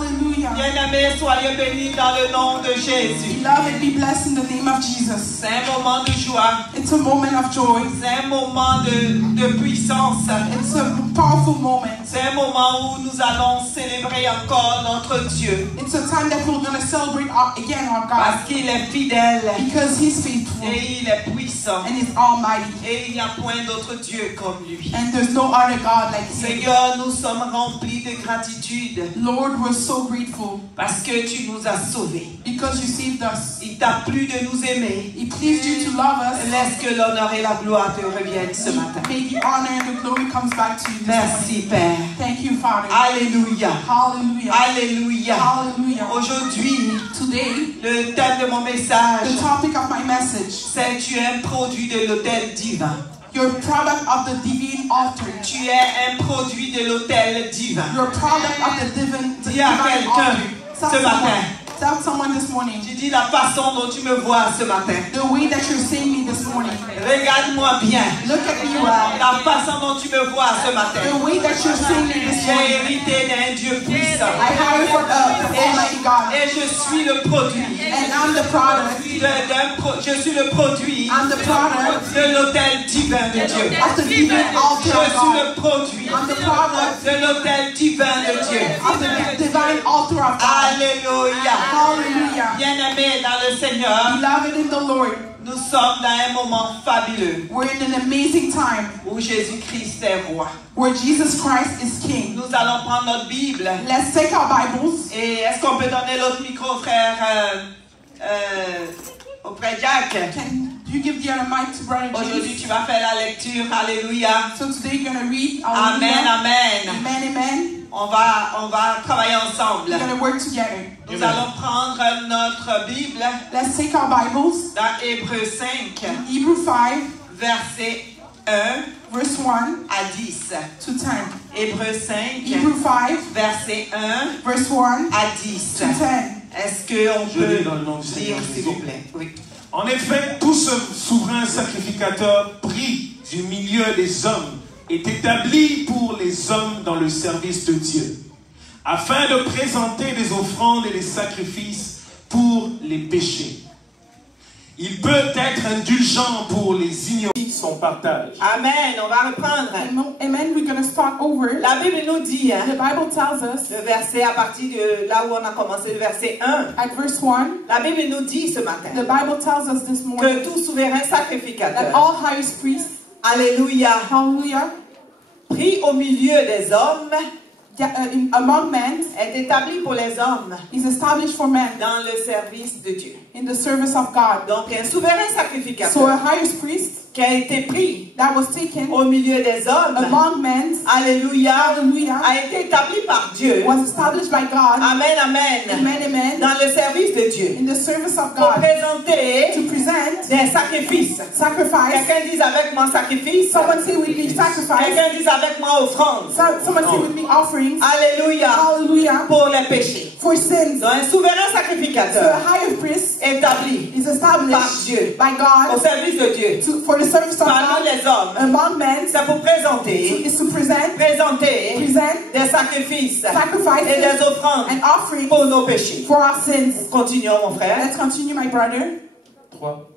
Hallelujah. Bien-aimés, soyez bénis dans le nom de Jésus. Beloved, be blessed in the name of Jesus. C'est un moment de joie. It's a moment of joy. C'est un moment de puissance. It's a powerful moment. C'est un moment où nous allons célébrer encore notre Dieu. It's a time that we're going to celebrate again our God. Parce qu'il est fidèle. Because He's faithful. Et il est puissant. And He's almighty. Et il n'y a point d'autre Dieu comme lui. And there's no other God like Him. Seigneur, nous sommes remplis de gratitude. Lord, we're so grateful. Parce que tu nous as sauvés. Because you saved us. Il t'a plu de nous aimer. It pleased you to love us. Laisse que l'honneur et la gloire te reviennent ce matin. May the honor and the glory comes back to you this Merci, morning. Père. Thank you, Father. Alléluia. Hallelujah. Alléluia. Hallelujah. Aujourd'hui, Today, le thème de mon message, the topic of my message, c'est tu es un produit de l'autel divin. you're a product of the divine altar. Tu es un produit de l'autel divin. You're a product of the divine Dis à quelqu'un ce matin. Tell someone this morning. Tu dis la façon dont tu me vois ce matin. The way that you're seeing me this morning. Regarde-moi bien. Look at me well. La façon dont tu me vois ce matin. The way that you're seeing me this J'ai morning. hérité d'un Dieu puissant. I have it from the Almighty God. Et je suis le produit. And I'm the product. Je suis le produit I'm the product de l'autel divin de Dieu. of the divine Je altar of suis God. le produit I'm the product de l'autel divin de Dieu. of the divine altar of God. Alléluia. Hallelujah. Bien-aimés dans le Seigneur, Beloved in the Lord, nous sommes dans un moment fabuleux we're in an amazing time où Jésus-Christ est roi. where Jesus Christ is King. Nous allons prendre notre Bible. Let's take our Bibles. Et est-ce qu'on peut donner l'autre micro au frère Jack? Can you give the other mic to Brother Aujourd'hui, James? tu vas faire la lecture. Alléluia. So today you're going to read. Amen, Hallelujah. amen. Amen, amen. On va travailler ensemble. We're going to work together. Nous allons prendre notre Bible Let's take our Bibles. dans Hébreux 5, Hebrew 5, verset 1 verse 1 à 10. to 10. Hébreux 5, Hebrew 5, verset 1 verse 1 à 10. to 10. Est-ce qu'on Je peut lis dans le nom du lire, Seigneur s'il Jésus. vous plaît? Oui. En effet, tout ce souverain sacrificateur pris du milieu des hommes est établi pour les hommes dans le service de Dieu, afin de présenter des offrandes et des sacrifices pour les péchés. Il peut être indulgent pour les ignorants, son partage. Amen. On va reprendre. Amen. We're going to start over. La Bible nous dit, The Bible tells us le verset à partir de là où on a commencé, le verset 1. at verse 1, La Bible nous dit ce matin the Bible tells us this morning que tout souverain that sacrificateur, all highest priests, alléluia, hallelujah, pris au milieu des hommes, among men, est établi pour les hommes is established for men dans le service de Dieu. in the service of God. Donc un souverain So sacrificateur a highest priest qui a été pris that was taken au milieu des hommes, among men, alléluia, hallelujah, a été établi par Dieu. was established by God, Amen, amen. amen, amen, Dans le service de Dieu. in the service of Pour God, présenter to present des sacrifices. sacrifice. Quelqu'un dise avec moi sacrifice. Someone say with me sacrifice. Quelqu'un dise avec moi offrande. Someone say with me offerings. Alléluia. Hallelujah. Pour les péchés. For sins. Donc un souverain So a sacrificateur higher priest établi is par established Dieu by au God service de Dieu. for the service of Parmi God les hommes. among men. C'est pour présenter Is to present des sacrifices et sacrifices des offrandes and offerings pour nos péchés. for our sins. Continuons mon frère. Let's continue, my brother. 3.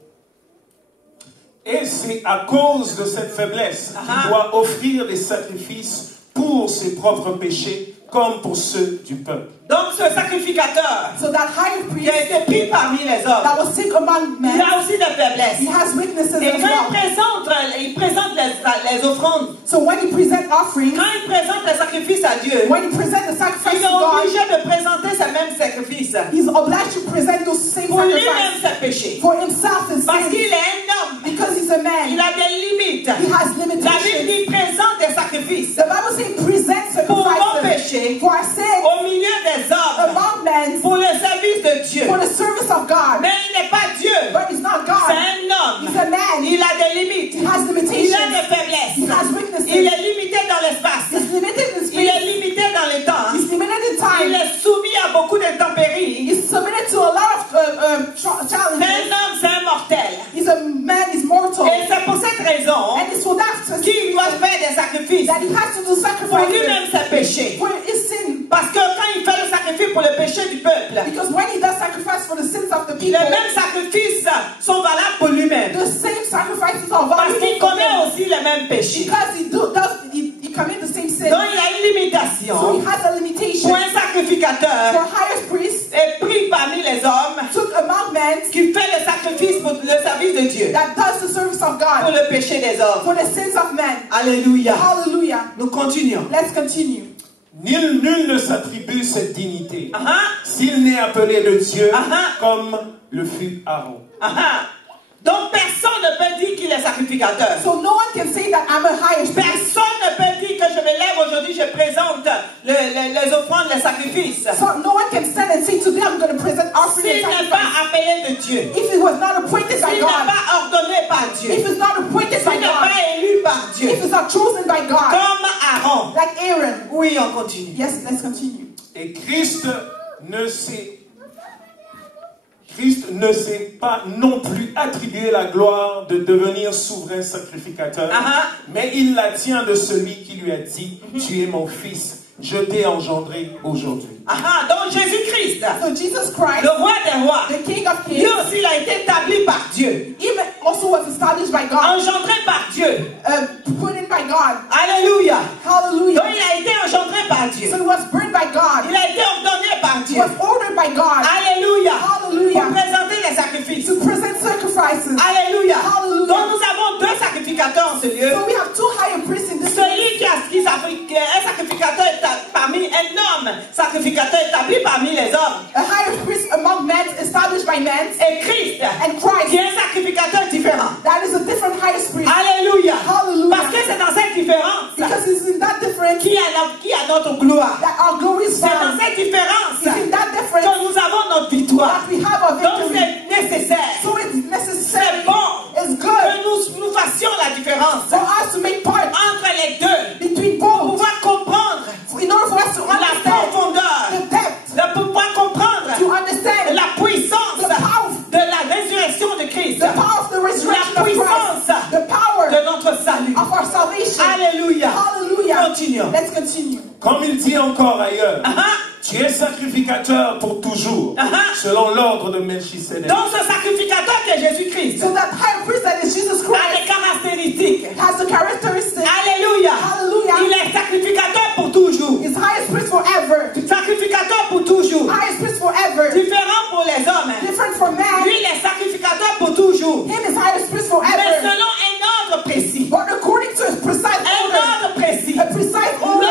Et c'est à cause de cette faiblesse Ah. qu'il doit offrir des sacrifices pour ses propres péchés comme pour ceux du peuple. Donc ce sacrificateur So that higher qui priest a été pris parmi les hommes, that was sick among il men, a aussi des faiblesses. he has weaknesses Et as quand well. il présente les offrandes, So when he present offerings, quand il présente les sacrifices à Dieu, when he present the sacrifice il to est God, obligé de présenter ces mêmes sacrifices he's obliged to present those same pour lui-même sacrifices ses péchés. for himself and Parce sin. qu'il est un homme, Because he's a il man, a des limites. he has La Bible limitations. dit présente des sacrifices The Bible says present pour nos sacrifices péchés for our sins au milieu des hommes among men pour le service de Dieu. for the service of God. Mais il n'est pas Dieu, But he's not c'est God. un homme. He's a man. Il a des limites, He has il a limitations. des faiblesses, He has weaknesses. il est limité dans l'espace, He's limited in il est space. limité dans le temps, He's limited in il time. est soumis à beaucoup d'intempéries. He's submitted to a lot of C'est un challenges. homme, c'est un mortel. He's a man, he's mortal. Et c'est pour cette raison And it's for that qu'il doit faire des sacrifices that he has to do pour sacrifices lui-même ses péchés. for his sin. Parce que quand il fait le sacrifice the Les people, mêmes sacrifices sont valables pour lui-même. the same sacrifices are Parce valuable qu'il for commet him. aussi les mêmes péchés. Because he commits the same sin. Donc il a une So he limitation. has a limitation. Pour un sacrificateur For highest priest est pris parmi les hommes took among men qui fait le sacrifice pour le service de Dieu. that does the service of Pour God le péché des hommes. for the sins of men. Alléluia. Hallelujah. Nous continuons. Let's continue. Nul ne s'attribue cette dignité Ah ah. s'il n'est appelé de Dieu Ah. comme le fut Aaron. Ah ah. Donc personne ne peut dire qu'il est sacrificateur. So no one can say that I'm a highest priest. Personne ne peut dire que je me lève aujourd'hui, je présente les offrandes, les sacrifices. So no one can stand and say today I'm going to present offering S'il and n'est pas sacrifice. appelé de Dieu, If it was not appointed by s'il n'est God, pas ordonné par Dieu, if it's not appointed by s'il n'est God, pas élu par Dieu, if it's not chosen by God, comme Aaron. like Aaron. Oui, on continue. Yes, let's continue. Et Christ ne s'est pas non plus attribué la gloire de devenir souverain sacrificateur, mais il la tient de celui qui lui a dit, tu es mon fils, je t'ai engendré aujourd'hui. Donc Jésus-Christ, So Jesus Christ, le roi des rois, the King of lui Kings, aussi il a été établi par Dieu, even also was established by God, engendré par Dieu. put in by God. Alléluia. Hallelujah. Donc il a été engendré par Dieu. So it was burned by God. Il a été ordonné par It Dieu. was ordered by God Alléluia. Hallelujah. Pour présenter les sacrifices. to present sacrifices. Alléluia. Hallelujah. Donc nous avons deux sacrificateurs en ce lieu. So we have two higher priests in this. Celui qui est un sacrificateur parmi un homme, sacrificateur établi parmi les hommes. A higher priest among men, established by men, Et Christ, and Christ, qui est un sacrificateur différent. that is a different highest priest. Alléluia. Hallelujah. Parce que c'est dans cette différence Because it's in that difference qui a notre gloire. that our glory is C'est dans found. cette différence It's in that difference que nous avons notre victoire. that we have our Donc victory. c'est nécessaire. So it's C'est necessary, bon it's que good nous fassions la différence for us to make part entre les deux between pour both, pouvoir comprendre in order for us to la understand profondeur, the depth, de pouvoir comprendre to understand la puissance the power, de la résurrection de Christ, the power of the resurrection la of puissance Christ, the power de notre salut. of our salvation. Alléluia. Hallelujah. Continuons. Let's continue. Comme il dit encore ailleurs, Ah, tu es sacrificateur pour toujours, selon l'ordre de Melchisédek. Donc ce sacrificateur qui est Jésus-Christ So that high priest that is Jesus a Christ des caractéristiques. has the characteristics. Alléluia. Hallelujah. Il est sacrificateur pour toujours. Is highest priest forever. Sacrificateur pour toujours. Highest priest forever. Différent pour les hommes. Different from man. Lui, il est sacrificateur pour toujours. Him is highest priest Mais forever. selon un ordre précis. But according to his precise Un order. ordre précis. A precise order.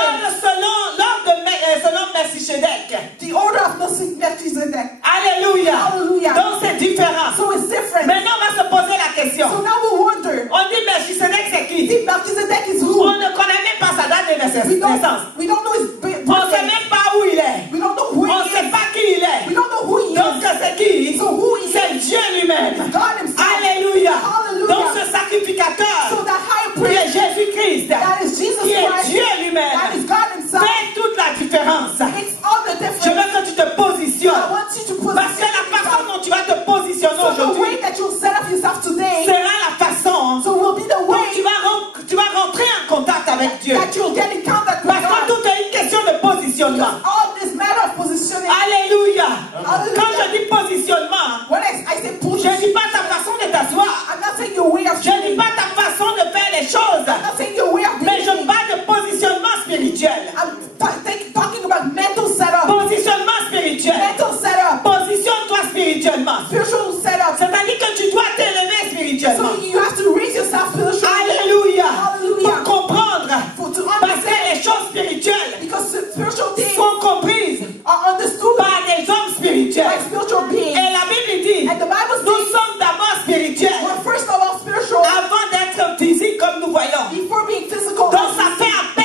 Selon Melchisédek. The order of Melchizedek. Alléluia. Hallelujah. Donc c'est différent. So it's different. Maintenant, on va se poser la question. So now we wonder, On dit Melchisédek, c'est qui? if Melchizedek is On who? ne connaît même pas sa date de naissance. We don't know his On ne sait birthday. même pas où il est. We don't know who On ne he sait is. pas qui il est. We don't know who he Donc is. c'est qui? So who he is? C'est Dieu lui-même. God himself. Alléluia. Hallelujah. Donc ce sacrificateur So that high qui est priest, Jésus-Christ, that is Jesus qui est Christ, Dieu that is lui-même, God himself, fait toute la différence. makes all the Je difference. veux que tu te I positionnes. want you to Parce que la façon dont tu vas te positionner So the way aujourd'hui that you'll set up yourself today, sera la façon so will be the dont way tu vas rentrer en contact avec Dieu. that you'll get in contact with Parce que God. tout est une question de positionnement. All this matter of positioning. Alléluia. Hallelujah. Quand je dis positionnement, When I say je position, ne dis pas ta façon de t'asseoir. I'm not saying your way of Je ne dis living. pas ta façon de faire les choses. I'm not saying your way of Mais je living. parle de positionnement spirituel. I'm talking about mental setup. Positionnement spirituel. Mental setup. Positionne-toi spirituellement. Spiritual setup. C'est-à-dire que tu dois t'élever spirituellement. So you have to raise yourself spiritually. Alléluia. Hallelujah. Pour comprendre. To Parce que understand. les choses spirituelles Because spiritual things sont comprises are understood par des hommes by spirituels. spiritual beings. Et la Bible dit, And the Bible nous says sommes d'abord spirituels we're first of all spiritual avant d'être physiques comme nous voyons. before being physical. Donc ça fait appel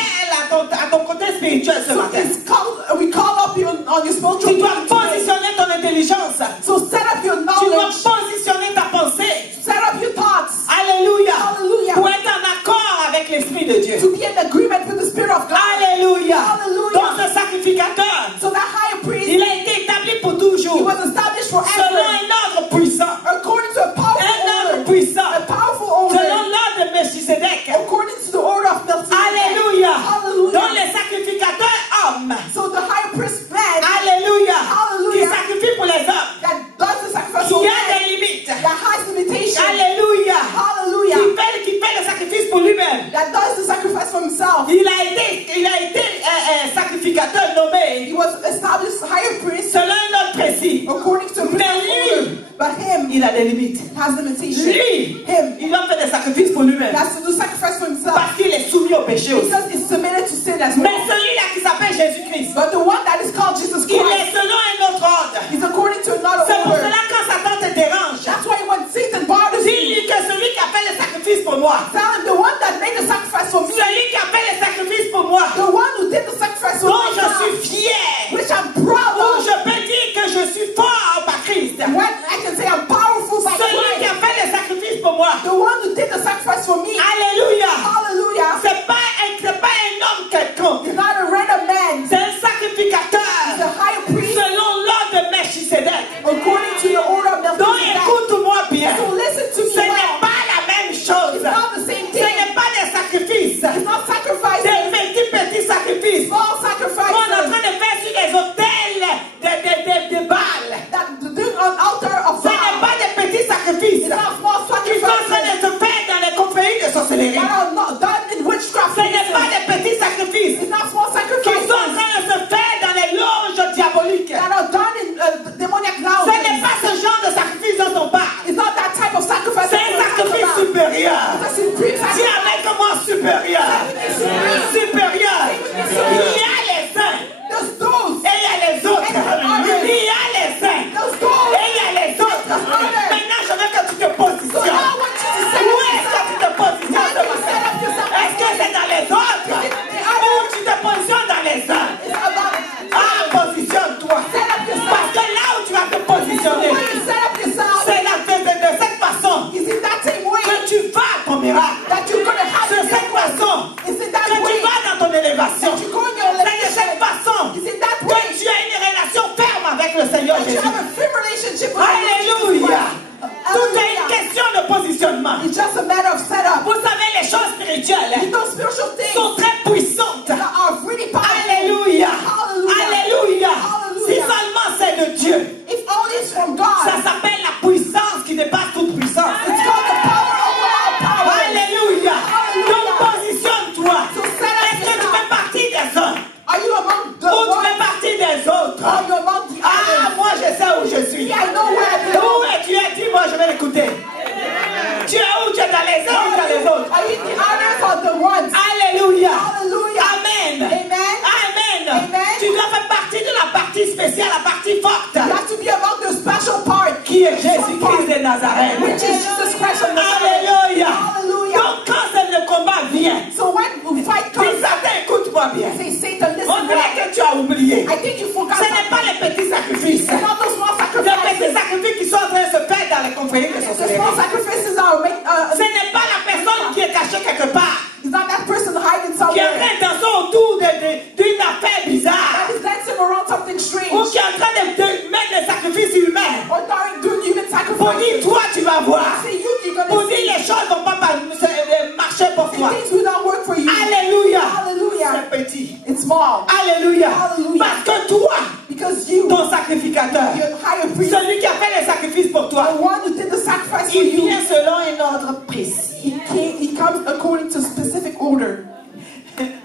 à ton côté spirituel ce So matin. we call up on your spiritual Tu dois being today. positionner ton intelligence. So set up your Tu dois knowledge. positionner ta pensée. Set up your thoughts. Alléluia. Hallelujah. Pour être en accord avec l'Esprit de Dieu. To be in agreement with the Spirit of God. Alléluia. Hallelujah. Donc ce sacrificateur, So that high priest, il a été établi pour he toujours. was established Selon forever. un ordre puissant. According to a powerful Un ordre order. puissant. A powerful order. Selon l'ordre de Melchisédek. According to the order of Melchizedek. Alléluia. Hallelujah. Donc les sacrificateurs hommes. So the high priest man Alléluia. Hallelujah. Qui sacrifie pour les hommes. that does il a des limites. has limitation. Lui, Him, il doit faire des sacrifices pour he lui-même. has to do sacrifice for himself. Parce qu'il est soumis au péché aussi. Because he's submitted to sin as Mais well. celui-là qui s'appelle Jésus-Christ, But the one that is called Jesus il est Christ selon un autre ordre. is according to another C'est pour order. cela quand Satan te dérange, That's why when Satan bothers you, dis-lui que celui qui a fait le sacrifice pour moi, tell him the one that made the sacrifice for me, celui qui a fait le sacrifice pour moi, the one who did the sacrifice for dont me, je suis fier, which I'm proud où of. je peux dire que je suis fort par Christ. When I can say I'm powerful by Celui qui Christ, a fait le sacrifice pour moi, the one who did the sacrifice for me, alléluia, hallelujah, c'est pas un homme quelconque, is not a random man, c'est un he's sacrificateur a high priest selon l'ordre de Melchisedec. according to the order of Donc Melchizedek. écoute-moi bien, So listen to ce me n'est well. pas la même chose, It's not the same ce thing. n'est pas des sacrifices, It's not sacrifices. des petits sacrifices Small qu'on est en sacrifices train de faire sur les autels de Baal. that doing on altar of Ce n'est God. pas des petits sacrifices It's not small qui sont en train sacrifices de se faire dans les confréries de sorcellerie. that are not done in witchcraft. Ce n'est pas des petits sacrifices It's not small qui sacrifices sont en train de se faire dans les loges diaboliques. that are done in demoniac Ce n'est houses. pas ce genre de sacrifice dont on parle. It's not that type of sacrifice. C'est un sacrifice supérieur. It's a supreme Dis sacrifice. avec moi supérieur. Supérieur. Il y a les saints There's those. et il y a les autres. Il y a les saints There's those. et il y a les autres. Maintenant, je veux que tu te So positionnes. now I want you to set Où up est-ce que tu te positionnes ce matin? Est-ce que c'est dans les autres ou tu te positionnes dans les uns? It's about Ah, positionne-toi. Parce que là où tu vas te positionner, when you set up yourself. c'est de cette façon Is it that same way que tu vas à ton miracle. that you're going to have C'est de this cette façon Is it that que tu way vas dans ton élévation. that you go in your C'est de cette façon Is it that que way tu as une relation ferme avec le Seigneur that you Jésus. have a firm relationship with Alléluia. Jesus Christ? Tout est une Hallelujah. question de positionnement. It's just a matter of setup. Vous savez, les choses spirituelles You know, spiritual things sont très puissantes. that are really powerful. Alléluia. Hallelujah. Alléluia. Hallelujah. Si seulement c'est de Dieu, If only it's from God. ça s'appelle la puissance qui dépasse toute puissance. It's called the power over all power. Alléluia. Donc positionne-toi. So set up Est-ce que tu yourself. fais partie des uns Are you among the ou tu ones fais partie des autres? or you among the Ah, others? moi je sais où je suis. Yeah, I know where I Où belong. es-tu? Dis-moi, je vais l'écouter. Tu es où? Tu es dans les uns ou dans les autres? Are you the others or the ones? Alléluia. Hallelujah. Amen. Amen. Amen. Amen. Tu dois faire partie de la partie spéciale, la partie forte, You have to be among the special part, qui est Jésus-Christ de Nazareth. which is Jesus Christ of Nazareth. Alléluia. Hallelujah. Donc quand le combat vient, So when we fight dis comes, Satan, écoute-moi bien. say, Satan, On listen dirait well. que tu as oublié. I think you forgot Ce n'est pas something. les petits sacrifices. It's not those small Les petits sacrifices. sacrifices qui sont en train de se faire dans les confréries de The sorcellerie. small sacrifices are Ce n'est pas la personne qui est cachée quelque part, it's not that person hiding qui est en somewhere train de danser autour d'une affaire bizarre, that is dancing around something strange ou qui est en train de mettre des sacrifices humains. or doing human Pour dire, sacrifices. toi, tu vas voir. Say you're Pour gonna dire, see les choses ne vont pas marcher pour toi. things will not work for you. Alléluia. Hallelujah. C'est petit. It's small Alléluia. Hallelujah. Parce que toi, because you, ton sacrificateur, your higher priest, celui qui a fait les sacrifices pour the toi, one who did the sacrifice for il you, vient selon un ordre précis. he comes according to specific order.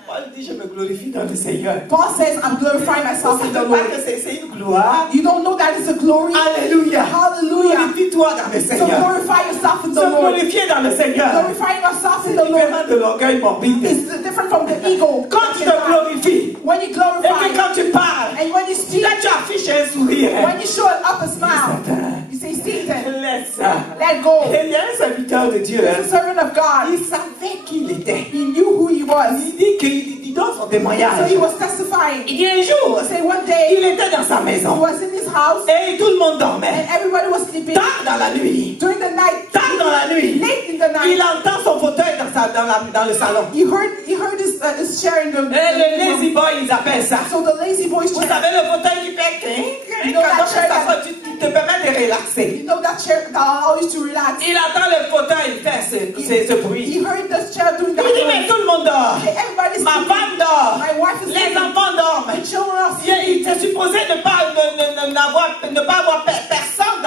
Paul dit, je me glorifie dans le Seigneur. Paul says, I'm glorifying myself in the C'est pas Lord. que c'est une gloire. You don't know that it's a glory. Alléluia. Hallelujah. Glorifie-toi dans le So Seigneur. glorify yourself in the Se Lord. glorifier dans le Seigneur. Glorifying yourself in C'est the Lord différent de l'orgueil morbide. is different from the ego. Quand tu te glorifies, When you et puis glorify quand tu parles, and when you speak, là tu affiches un sourire. when you show up a smile, you say, Satan, Laisse ça. let go. Et il y a un serviteur de Dieu. He's a servant of God. Il savait qui il était. He knew who he was. Il dit qu'il donne son So témoignage. he was testifying. Il dit un jour, Say one day, il était dans sa he maison was in his house et tout le monde dormait. and everybody was sleeping. Tard dans la nuit, During the night, tard dans la nuit, late in the il night, entend son fauteuil dans le salon. he heard his chair in the Et le lazy boy, ils appellent ça. So the lazy boy's Vous chair. savez, le fauteuil qui fait qui te permet de relaxer. You know that chair that allows you to relax. Il entend le fauteuil faire ce bruit. He heard the chair doing that. Il dit, mais tout le monde dort. Hey, everybody's Ma sleeping. femme dort. My wife is Les sleeping. enfants dorment. The children are sleeping. Il était supposé ne pas avoir personne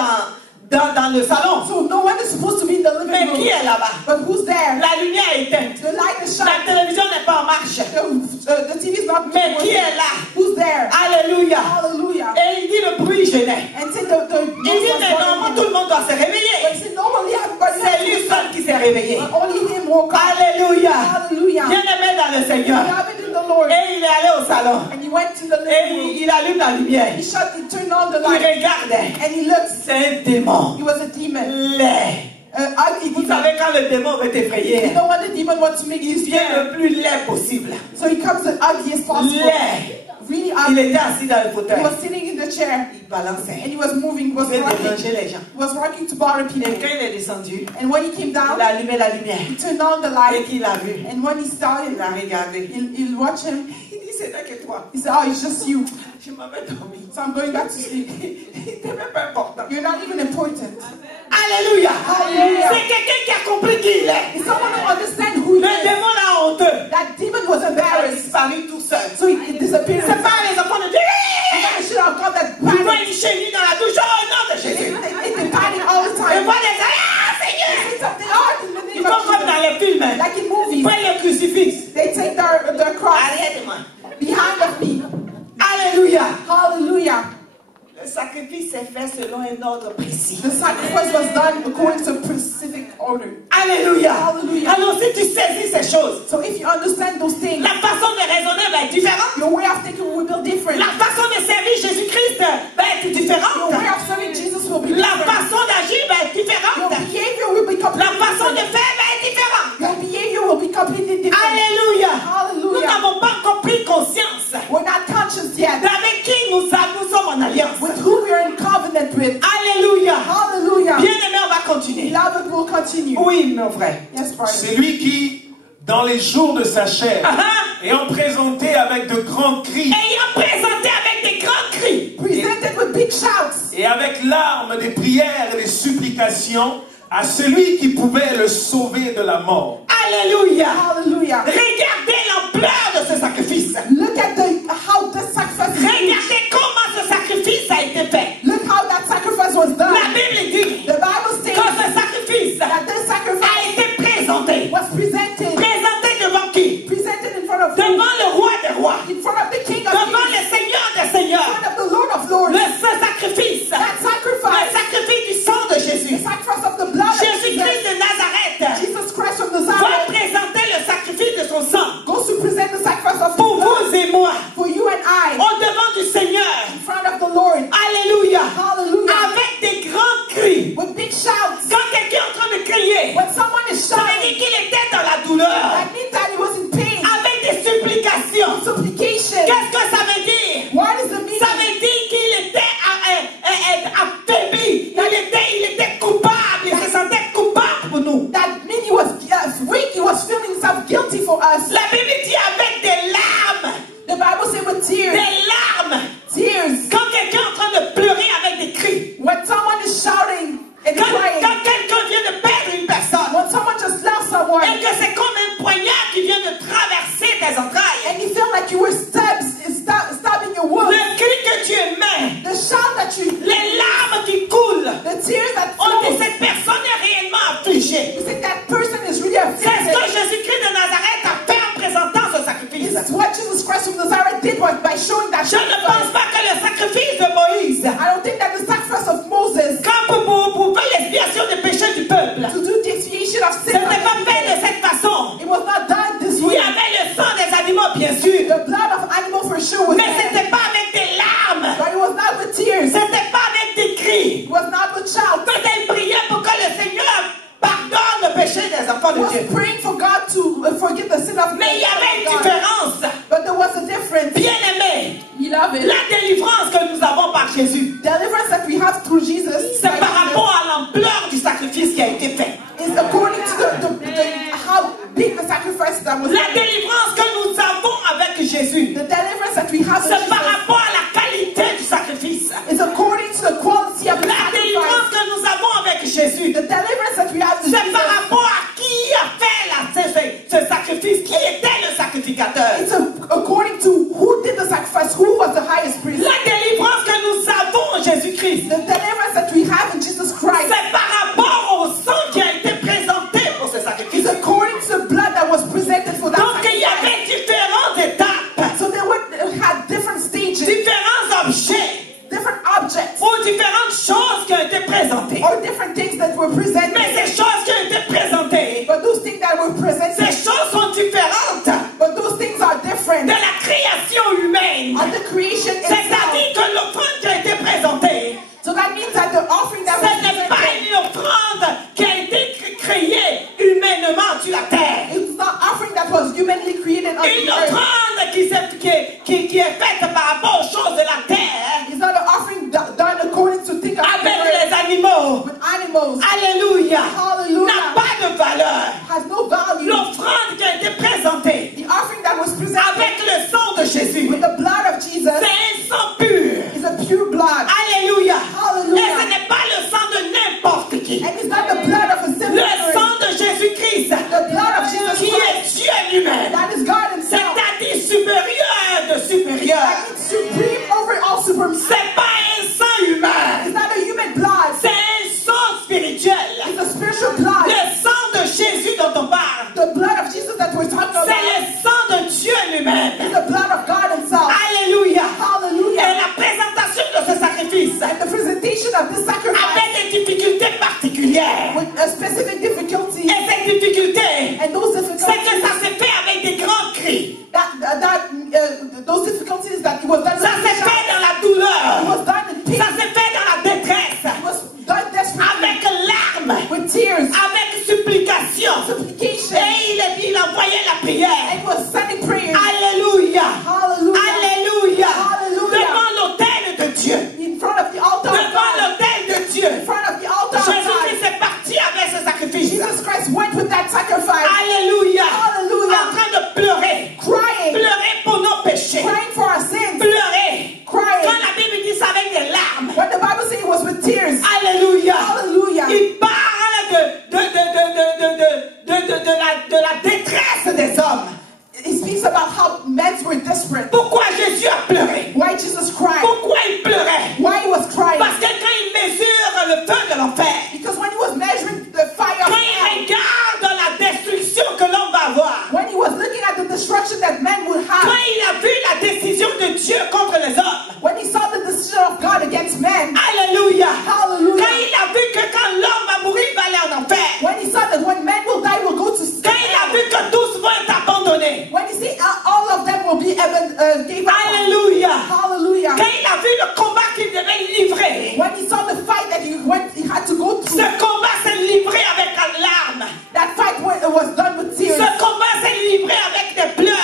dans le salon. So no one is supposed to be in the Mais living qui room. est là-bas? But who's there? La lumière est éteinte. The light is La shining. télévision n'est pas en marche. The TV is not Mais qui working. est là? Who's there? Alléluia. Hallelujah. Et il dit le bruit gênait. And say Il dit, mais normalement tout le monde doit se réveiller. réveillé. But only him woke up. Alléluia. Hallelujah. Bien-aimé dans le Seigneur. Beloved in the Lord. Et il est allé au salon. And he went to the Et living room. il allume la lumière. He turned on the Il light. regardait. And he looked. C'est un démon. He was a demon. Laid. Ugly Vous demon. savez quand le démon veut You t'effrayer, know what the demon wants to make you il vient scared. le plus laid possible. So he comes the ugliest possible. Laid. Really Il ugly. était assis dans le He fauteuil. was sitting in the chair. Il balançait. And he was moving. He was Il veut rocking. déranger les gens. He was rocking to bother Et people. quand il est descendu, And when he came down, il a allumé la lumière. he turned on the Et light. qu'il a vu, And when he saw il it, a regardé. he'll watch him. Il dit, c'est là que toi. He said, oh, it's just you. Je m'avais dormi. So I'm going back to sleep. Il n'était même pas important. You're not even important. Alléluia. Alléluia. C'est quelqu'un qui a compris qui il est. It's someone who understands who he Le is. démon a honteux. That demon was Il a embarrassed. disparu tout seul. So he disappeared. C'est pas les enfants de Dieu. I should have got that Il voit panic. une chenille dans la douche. Oh, au nom de Jésus. They panic all the Il time. voit des ah, Seigneur. Say something hard in the Ils name font of comme dans Jesus. les films. Like in movies. Prennent le crucifix. They take their cross Arrière de moi. behind of me. Alléluia. Hallelujah. Le sacrifice est fait selon un ordre précis. The sacrifice was done according to a specific order. Alléluia. Hallelujah. Alors si tu saisis ces choses, So if you understand those things, la façon de raisonner va être différente. your way of thinking will be different. La façon de servir Jésus-Christ va être Your différente. way of serving Jesus will be La different. façon d'agir va être Your différente. behavior will be La completely façon de different. faire va être différente. Your behavior will be completely different. Alléluia. Nous Hallelujah. n'avons pas encore pris conscience We're not conscious yet d'avec qui nous sommes en alliance. with who we are in covenant with. Alléluia. Hallelujah. Bien-aimé, on va continuer. Beloved will continue. Oui, mon frère. Yes, brother. C'est lui qui, dans les jours de sa chair, ayant présenté avec de grands cris Ayant présenté avec des grands cris Presented with big shouts et avec larmes des prières et des supplications à celui qui pouvait le sauver de la mort. Alléluia. Hallelujah. Regardez l'ampleur de ce sacrifice. Look at how the sacrifice is. Regardez comment ce sacrifice a été fait. Look how that sacrifice was done. La Bible dit The Bible que states ce sacrifice that this a sacrifice été présenté. was presented Devant qui? in front of Devant le roi des rois. in front of the King of Devant Kings, le Seigneur des in seigneurs. front of the Lord of Lords. Ce sacrifice. That Le sacrifice, sacrifice du sang de the Jésus. sacrifice of the blood of Jésus-Christ Jesus, de Nazareth Jesus Christ from va Nazareth, présenter le sacrifice de son sang goes to present the sacrifice of pour his blood vous et moi. for you and I Au devant du Seigneur. in front of the Lord. Alléluia. Hallelujah. Avec des grands cris. With big shouts. Quand quelqu'un est en train de crier, When someone is ça veut shouting, dire qu'il était dans la douleur. that means that he was in pain. Avec des supplications. Supplication. Qu'est-ce que ça veut dire? What is the meaning? Ça veut dire qu'il était affaibli. Il était coupable. Il se sentait coupable pour nous. That means he was weak. He was feeling himself guilty for us. La Bible dit avec des larmes. The Bible says with tears. Des larmes. Tears. Quand quelqu'un est en train de pleurer avec des cris. When someone is shouting and Quand crying. quelqu'un vient de perdre une personne. When someone just loves someone. Et que c'est comme un poignard qui vient de traverser tes entrailles. And you feel like you were stabbing your wound. Le cri que tu émets. The shout that you. Les larmes qui coulent. The tears that On dit flow. cette personne est réellement affligée. You think that person is really C'est ce que afflicted. Jésus-Christ de Nazareth a fait en présentant ce sacrifice. This is what Jesus Christ of Nazareth did was by showing that Je ne pense sacrifice. pas que le sacrifice de Moïse, I don't think that the sacrifice of Moses quand pour faire l'expiation des péchés du peuple, to do the expiation of ce sin, n'était pas fait de cette façon. it was not done this Il way. y avait le sang des animaux, bien sûr, The blood of animal for sure was mais there, c'était pas avec des larmes, but it was not with tears. c'était pas avec des cris. It was not with shouts. Peut elle priait pour que le Seigneur pardonne le péché des enfants It de was Dieu. praying for God to forgive the sin of Mais il y avait une God. différence. But there was a difference. Bien-aimé, Beloved, la délivrance que nous avons par Jésus, deliverance that we have through Jesus c'est par rapport à l'ampleur du sacrifice qui a été fait. is according to how big the sacrifice that was La done. délivrance que nous avons avec Jésus, The deliverance that we have with c'est par Jesus rapport à la qualité du sacrifice. is according to the quality of the La délivrance sacrifice. que nous avons avec Jésus, The deliverance that we have with c'est par Jesus rapport à qui a fait ce sacrifice, qui était le sacrificateur. it's according to who did the sacrifice, who was the highest priest. La délivrance que nous avons en Jésus-Christ, The deliverance that we have in Jesus Christ c'est par rapport au sang qui a été présenté pour ce sacrifice. is according to the blood that was presented for that Donc il y sacrifice. avait différentes étapes, So they had different stages, différents objets different objects, ou différentes choses qui ont été présentées. or different things that were presented. Mais ces choses qui ont été présentées creation itself. C'est-à-dire que l'offrande qui a été présentée, So that means that the offering that ce was n'est pas presented, une offrande qui a été créée humainement sur la terre. it's not offering that was humanly created on Une the earth. offrande qui est faite par rapport aux choses de la terre, It's not an offering done according to things of the avec earth, les animaux. with animals. Alléluia. Hallelujah. N'a pas de valeur. Has no value. L'offrande qui a été présentée The offering that was presented avec le sang de Jésus, with the blood of Jesus c'est un sang pur. is a pure blood. Alléluia. Hallelujah. Et ce n'est pas le sang de n'importe qui. And it's not the blood of a simple Le person. sang de Jésus-Christ, The blood of Jesus qui Christ. est Dieu lui-même, That is God himself. c'est-à-dire supérieur de supérieur. That is supreme over all supremacy. C'est pas un sang humain, It's not a human blood. c'est un sang spirituel. It's a spiritual blood. Le sang de Jésus dont on parle, The blood of Jesus that we're talking c'est about le sang de Dieu lui-même. is the blood of God himself. Alléluia. Et Hallelujah. la présentation de ce sacrifice And the presentation of this sacrifice avait des difficultés particulières. with a specific difficulty, Et ces difficultés, and those c'est que difficulties ça s'est fait avec des grands cris. those difficulties that it was done Ça s'est fait dans la douleur. it was done in pain, Ça s'est fait dans la détresse. it was done desperately Avec larmes. with tears, Avec supplication. supplication, Et il envoyait la prière. and he was sending prayers. Alléluia. Hallelujah. Alléluia. Hallelujah. Devant l'autel de Dieu. In front of the altar of Devant God, l'autel de Dieu. in front of the altar of Jésus-Christ God, est parti avec ce sacrifice. Jesus Christ went with that sacrifice, Alléluia. Hallelujah. En train de pleurer. crying, Pleurer pour nos péchés. crying for our sins, Pleurer. crying. Quand la Bible dit ça avec des larmes. When the Bible says it was with tears, Alléluia. Hallelujah. Il parle de la détresse des hommes. He speaks about how men were desperate. Pourquoi Jésus a pleuré? Why Jesus cried? Pourquoi il pleurait? Why he was crying? Parce que quand il mesure le feu de l'enfer, Because when he was measuring the fire of quand il hell, regarde la destruction que l'homme va avoir, when he was looking at the destruction that men would quand have, il a vu la décision de Dieu contre les hommes, when he saw the decision of God against men, alléluia, Hallelujah. quand il a vu que quand l'homme va mourir, il va aller en enfer, when he saw that when men will die, will go to quand il a vu que tous vont être abandonnés, when he see all of them will be gave up, alléluia, Hallelujah. quand il a vu le combat qu'il devait livrer, When he saw the fight that he had to go through, ce combat s'est livré avec la larme, that fight was done with tears. ce combat s'est livré avec des pleurs,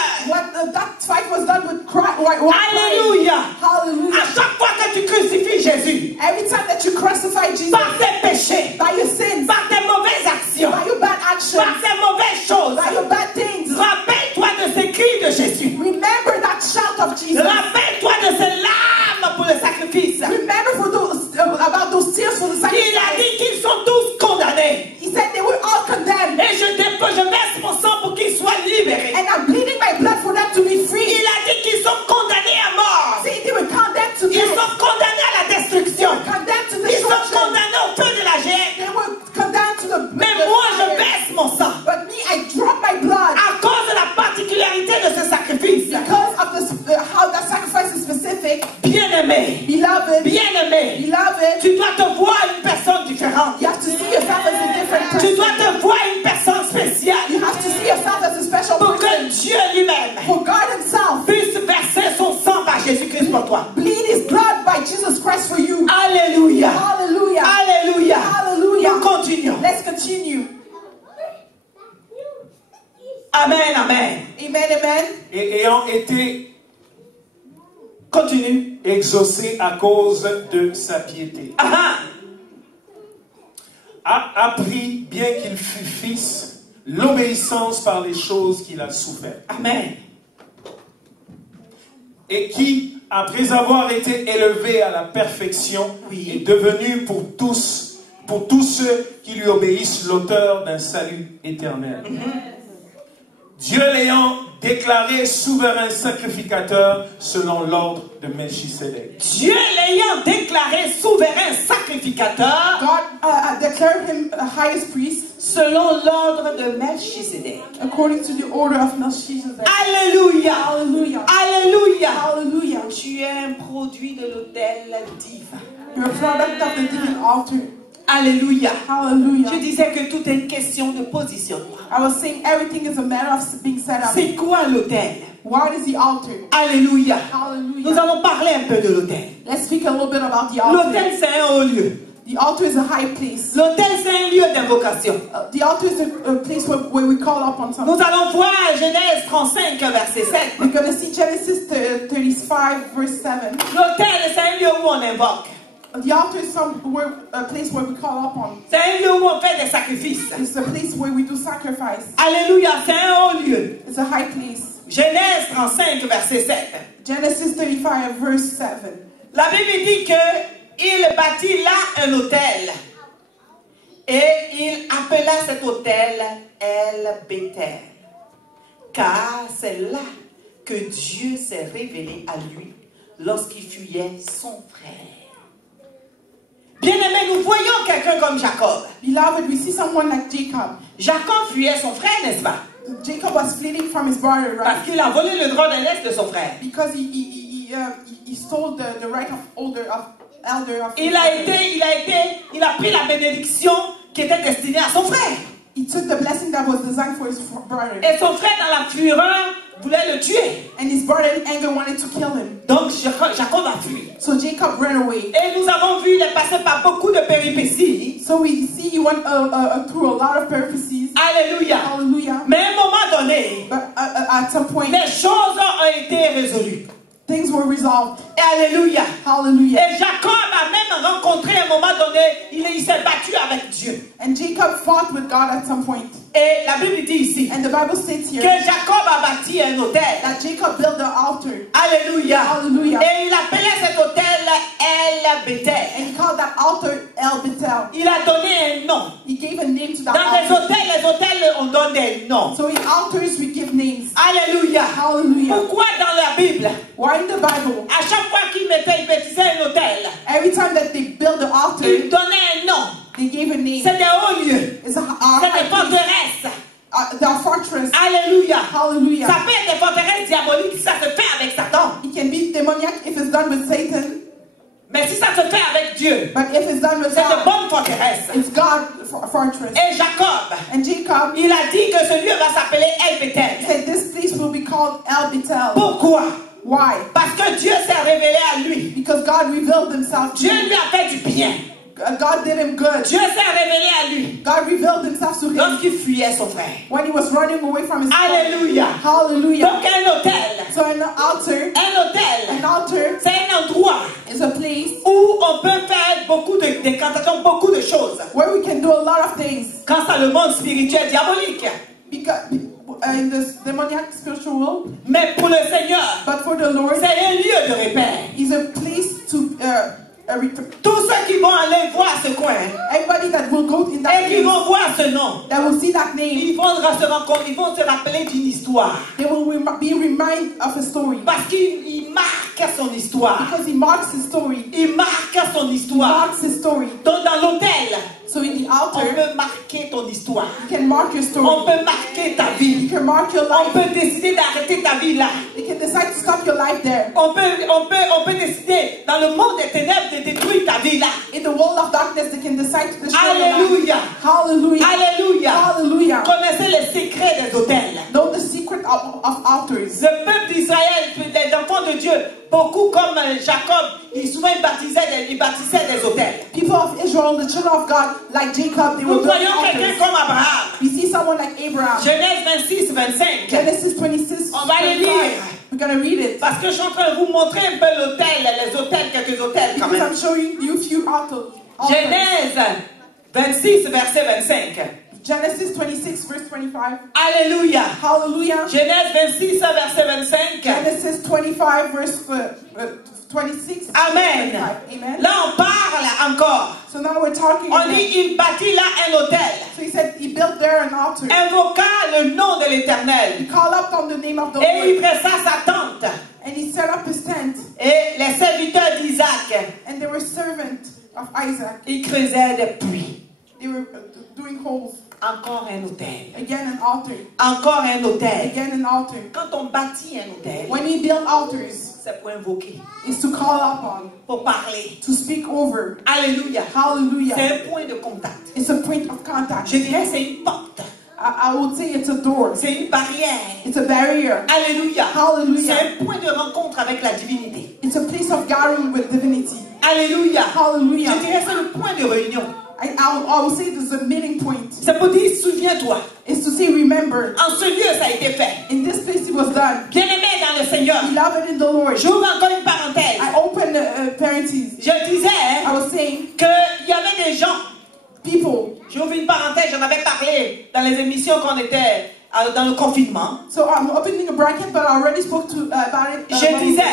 That fight was done with crying. alléluia. Hallelujah. À chaque fois que tu crucifies Jésus, Every time that you crucify Jesus par tes péchés, by your sins, par tes mauvaises actions, by your bad par actions, tes mauvaises choses, by your bad things, rappelle-toi de ces cris de Jésus. remember that shout of Jesus. Rappelle-toi de ces larmes pour le sacrifice. Remember for those about those tears for the Il a sacrifice. dit qu'ils sont tous condamnés. He said they were all condemned, Et je verse mon sang pour qu'ils soient libérés. and I'm bleeding my blood for them to be free. Il a dit qu'ils sont condamnés à mort. See, they were condemned to Ils death. sont condamnés à la destruction. Condemned to Ils sont destruction. condamnés au feu de la géhenne. They were condemned to the Mais the moi, je fire. verse mon sang. But me, I drop my blood À cause de la particularité de ce sacrifice. because of how that sacrifice is specific. Bien-aimé, Beloved, bien-aimé, beloved, tu dois te voir une personne différente. you have to see yourself as a different Tu person. dois te voir une personne spéciale. You have to see yourself as a special Pour que person. Dieu lui-même For God himself puisse verser son sang par Jésus-Christ pour toi. bleed his blood by Jesus Christ for you. Alléluia. Hallelujah. Alléluia. Hallelujah. Nous continuons. Let's continue. Amen, amen. Amen, amen. Et ayant été Continue. exaucé à cause de sa piété, Ah, a appris, bien qu'il fût fils, l'obéissance par les choses qu'il a souffert. amen. Et qui, après avoir été élevé à la perfection, Oui. est devenu pour tous ceux qui lui obéissent, l'auteur d'un salut éternel. Dieu l'ayant déclaré souverain sacrificateur selon l'ordre de Melchisédek. Dieu l'ayant déclaré souverain sacrificateur God declared him the highest priest selon l'ordre de Melchisédek. according to the order of Melchizedek. Alléluia. Hallelujah. Alléluia. Hallelujah. Tu es un produit de l'autel divin. You're a product of the divine altar. Alléluia. Hallelujah. Je disais que tout est une question de positionnement. I was saying everything is a matter of being set up. C'est quoi l'autel? What is the altar? Alléluia. Hallelujah. Nous allons parler un peu de l'autel. Let's speak a little bit about the altar. L'autel, c'est un haut lieu. The altar is a high place. L'autel, c'est un lieu d'invocation. The altar is a place where we call upon something. Nous allons voir Genèse 35, verset 7. We're going to see Genesis 35, verse 7. L'autel, c'est un lieu où on invoque. The altar is a place where we call upon. C'est un lieu où on fait des sacrifices. It's a place where we do sacrifice. Alléluia, c'est un haut lieu. It's a high place. Genèse 35, verset 7. Genesis 35, verse 7. La Bible dit qu'il bâtit là un autel. Et il appela cet autel El-Béthel. Car c'est là que Dieu s'est révélé à lui lorsqu'il fuyait son frère. Bien-aimés, nous voyons quelqu'un comme Jacob. Beloved, we see someone like Jacob. Jacob fuyait son frère, n'est-ce pas? Jacob was fleeing from his brother, right? Parce qu'il a volé le droit d'aînesse de son frère. Because he stole the right of elder of Il a pris la bénédiction qui était destinée à son frère. He took the blessing that was designed for his brother. Et son frère, dans la fureur, voulait le tuer. And his brother in anger wanted to kill him. Donc Jacob a fui. So Jacob ran away. Et nous avons vu, il est passé par beaucoup de péripéties. So we see he went through a lot of purposes. Alléluia. Hallelujah. Mais à un moment donné, But at some point, les choses ont été résolues. things were resolved. Et alléluia. Hallelujah. Et Jacob a même rencontré à un moment donné, il s'est battu avec Dieu. And Jacob fought with God at some point. Et la Bible dit ici And the Bible states que here Jacob a bâti un autel. that Jacob built the altar. Alléluia. Hallelujah. Et il appelait cet autel El-Béthel. And he called that altar El-Béthel. Il a donné un nom. He gave a name to that Dans les altar. hôtels, on donne des noms. So in altars we give names. Alléluia. Hallelujah. Pourquoi dans la Bible, Why in the Bible, à chaque fois qu'ils bâtissaient un hôtel, every time that they build the altar, ils donnaient un nom? they gave a name. C'est des hauts lieux. It's a C'est des high place. forteresses. The fortress. Alléluia. Hallelujah. Ça peut être des forteresses diaboliques si ça se fait avec Satan. It can be demoniac if it's done with Satan, Mais si ça se fait avec Dieu, but if it's done with c'est de God, bonnes forteresses. it's God fortress. Et Jacob, And Jacob, il a dit que ce lieu va s'appeler he El-Béthel. said this place will be called El-Béthel. Pourquoi? Why? Parce que Dieu s'est révélé à lui. Because God revealed himself to Dieu him. lui a fait du bien. God did him good. Dieu s'est révélé à lui God revealed himself to him lorsqu'il fuyait son frère. when he was running away from his brother. Alléluia. Hallelujah. Donc un hôtel, So an altar c'est un endroit is a place où on peut faire beaucoup de décantations, beaucoup de choses. where we can do a lot of things. Quand ça le monde spirituel diabolique. Because in this demoniac spiritual world, Mais pour le Seigneur, but for the Lord, c'est un lieu de repère. is a place to Tous ceux qui vont aller voir ce coin everybody that will go in that et qui place, vont voir ce nom, that will see that name, ils vont se rappeler d'une histoire. they will be reminded of a story. Parce qu'il marque son histoire. Because he marks his story. Il marque son histoire. Marks his story. Donc dans l'hôtel, So in the on altar, peut marquer ton histoire. you can mark your On story. peut marquer ta You vie. can mark your On life. peut décider d'arrêter ta vie là. You can decide to stop your life there. On peut décider dans le monde des ténèbres de détruire ta vie là. In the world of darkness, they can decide to destroy your life. Alléluia. Hallelujah. Alléluia. Hallelujah. Connaissez les secrets des hôtels. Know the secret of altars. Le peuple d'Israël, les enfants de Dieu, beaucoup comme Jacob, souvent ils bâtissaient des hôtels. People of Israel, the children of God, like Jacob, they Nous were building voyons quelqu'un altars. comme Abraham. We see someone like Abraham. Genèse 26, 25. Genesis 26. On va les lire. We're going to read it. Parce que je suis en train de vous montrer un peu l'hôtel, les hôtels, quelques hôtels quand Because même. I'm showing you a few altars. Genèse 26, verset 25. Genesis 26, verse 25. Alléluia. Hallelujah. Genèse 26, verset 25. Genesis 25, verse 26. Amen. 25. Amen. Là, on parle encore. So now we're talking On about, dit, il bâtit là un hôtel. so he said he built there an altar. Invoqua le nom de He l'Éternel. called up on the name of the Et il Lord. pressa sa tente. And he set up his tent. Et les serviteurs d'Isaac, And they were servants of Isaac. ils creusaient des puits. They were doing holes. Encore un hôtel. Again an altar. Encore un hôtel. Again an altar. Quand on bâtit un hôtel, When he built altars, c'est pour invoquer, is to call upon, pour parler. to speak over. Alléluia. C'est Hallelujah. un point de contact. It's a point of contact. Je dirais c'est une porte I would say it's a door. C'est une barrière. It's a barrier. Alléluia. Hallelujah. C'est un point de rencontre avec la divinité. It's a place of gathering with divinity. Alléluia. Hallelujah. Je dirais c'est le point de réunion. I would say this is a meeting point. C'est pour dire souviens-toi. It's to say remember. En ce lieu ça a été fait. In this place it was done. Bien-aimé dans le Seigneur. Beloved in the Lord. J'ouvre encore une parenthèse. I open parentheses. Je disais I was saying qu'il y avait des gens. people. J'ouvre une parenthèse, j'en avais parlé dans les émissions qu'on était dans le confinement. So I'm opening a bracket, but I already spoke about it. Je disais,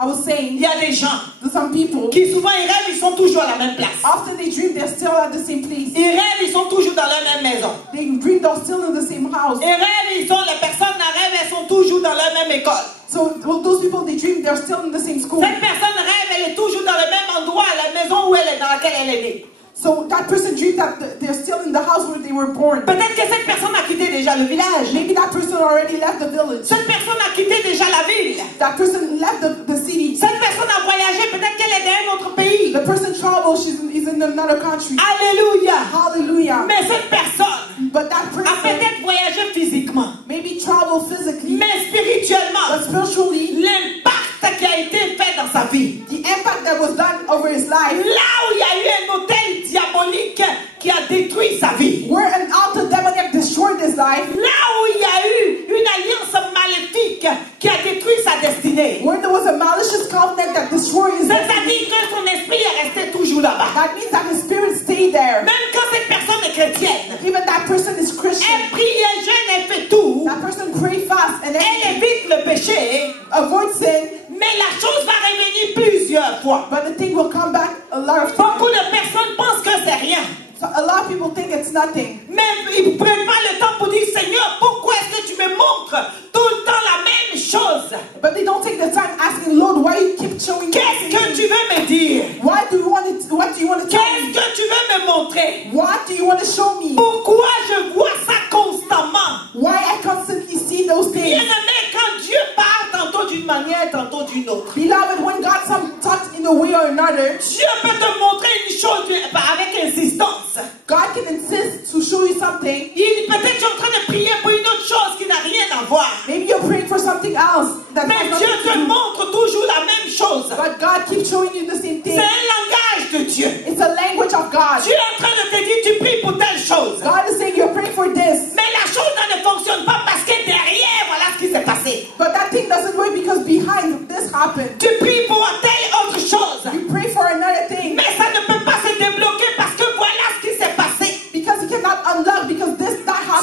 I was saying, il y a des gens to some people qui souvent ils rêvent, ils sont toujours à la même place. after they dream, they're still at the same place. Ils rêvent, ils sont toujours dans la même maison. They dream they're still in the same house. Ils rêvent, les personnes en rêve, elles sont toujours dans la même école. So those people, they dream they're still in the same school. Cette personne rêve, elle est toujours dans le même endroit, la maison où elle est, dans laquelle elle est née. So that person dreamed that they're still in the house where they were born. Peut-être que cette personne a quitté déjà le village. Maybe that person already left the village. Cette personne a quitté déjà la ville. That person left the city. Cette personne a voyagé, peut-être qu'elle est dans un autre pays. The person traveled, is in another country. Alléluia. Hallelujah. Mais cette personne But that a person peut-être voyagé physiquement, maybe traveled physically, mais spirituellement, but spiritually, l'impact qui a été fait dans sa vie, the impact that was done over his life, là où il y a eu un hôtel diabolique qui a détruit sa vie, where an altar demoniac destroyed his life, là où il y a eu une alliance maléfique qui a détruit sa destinée, where there was a malicious covenant that destroyed his destiny. c'est-à-dire que son esprit est resté toujours là-bas. That means that his spirit stayed there. Même quand cette personne est chrétienne, Even that person is Christian. elle prie, elle jeûne, elle fait tout, That person pray fast and elle then évite le péché, avoid sin, mais la chose va revenir plusieurs fois. but the thing will come back a lot of times. Beaucoup de personnes pensent que c'est rien. So a lot of people think it's nothing. Même ils ne prennent pas le temps pour dire Seigneur, pourquoi est-ce que tu me montres tout le temps la même chose? But they don't take the time asking, Lord, why you keep showing me? Qu'est-ce que tu veux me dire? What do you want to tell Qu'est-ce me? que tu veux me montrer? What do you want to show me? Pourquoi je vois ça constamment? Why I constantly see those things? Bien-aimé, quand Dieu parle tantôt d'une manière, tantôt d'une autre, Beloved, when God talks in a way or another, Dieu peut te montrer une chose avec insistance. God can insist to show you something. Peut-être tu es en train de prier pour une autre chose qui n'a rien à voir. Maybe you're praying for something else that Mais has Dieu nothing to te do. montre toujours la même chose. But God keeps showing you the same C'est thing. un langage de Dieu. It's a language of God. Dieu est en train de te dire, tu pries pour telle chose. God is saying you're praying for this. Mais la chose ne fonctionne pas parce que derrière, voilà ce qui s'est passé. But that thing doesn't work because behind this happened. Tu pries pour telle autre chose. You pray for another thing Mais ça ne peut pas se débloquer parce que voilà ce qui s'est passé. because you cannot unlock because that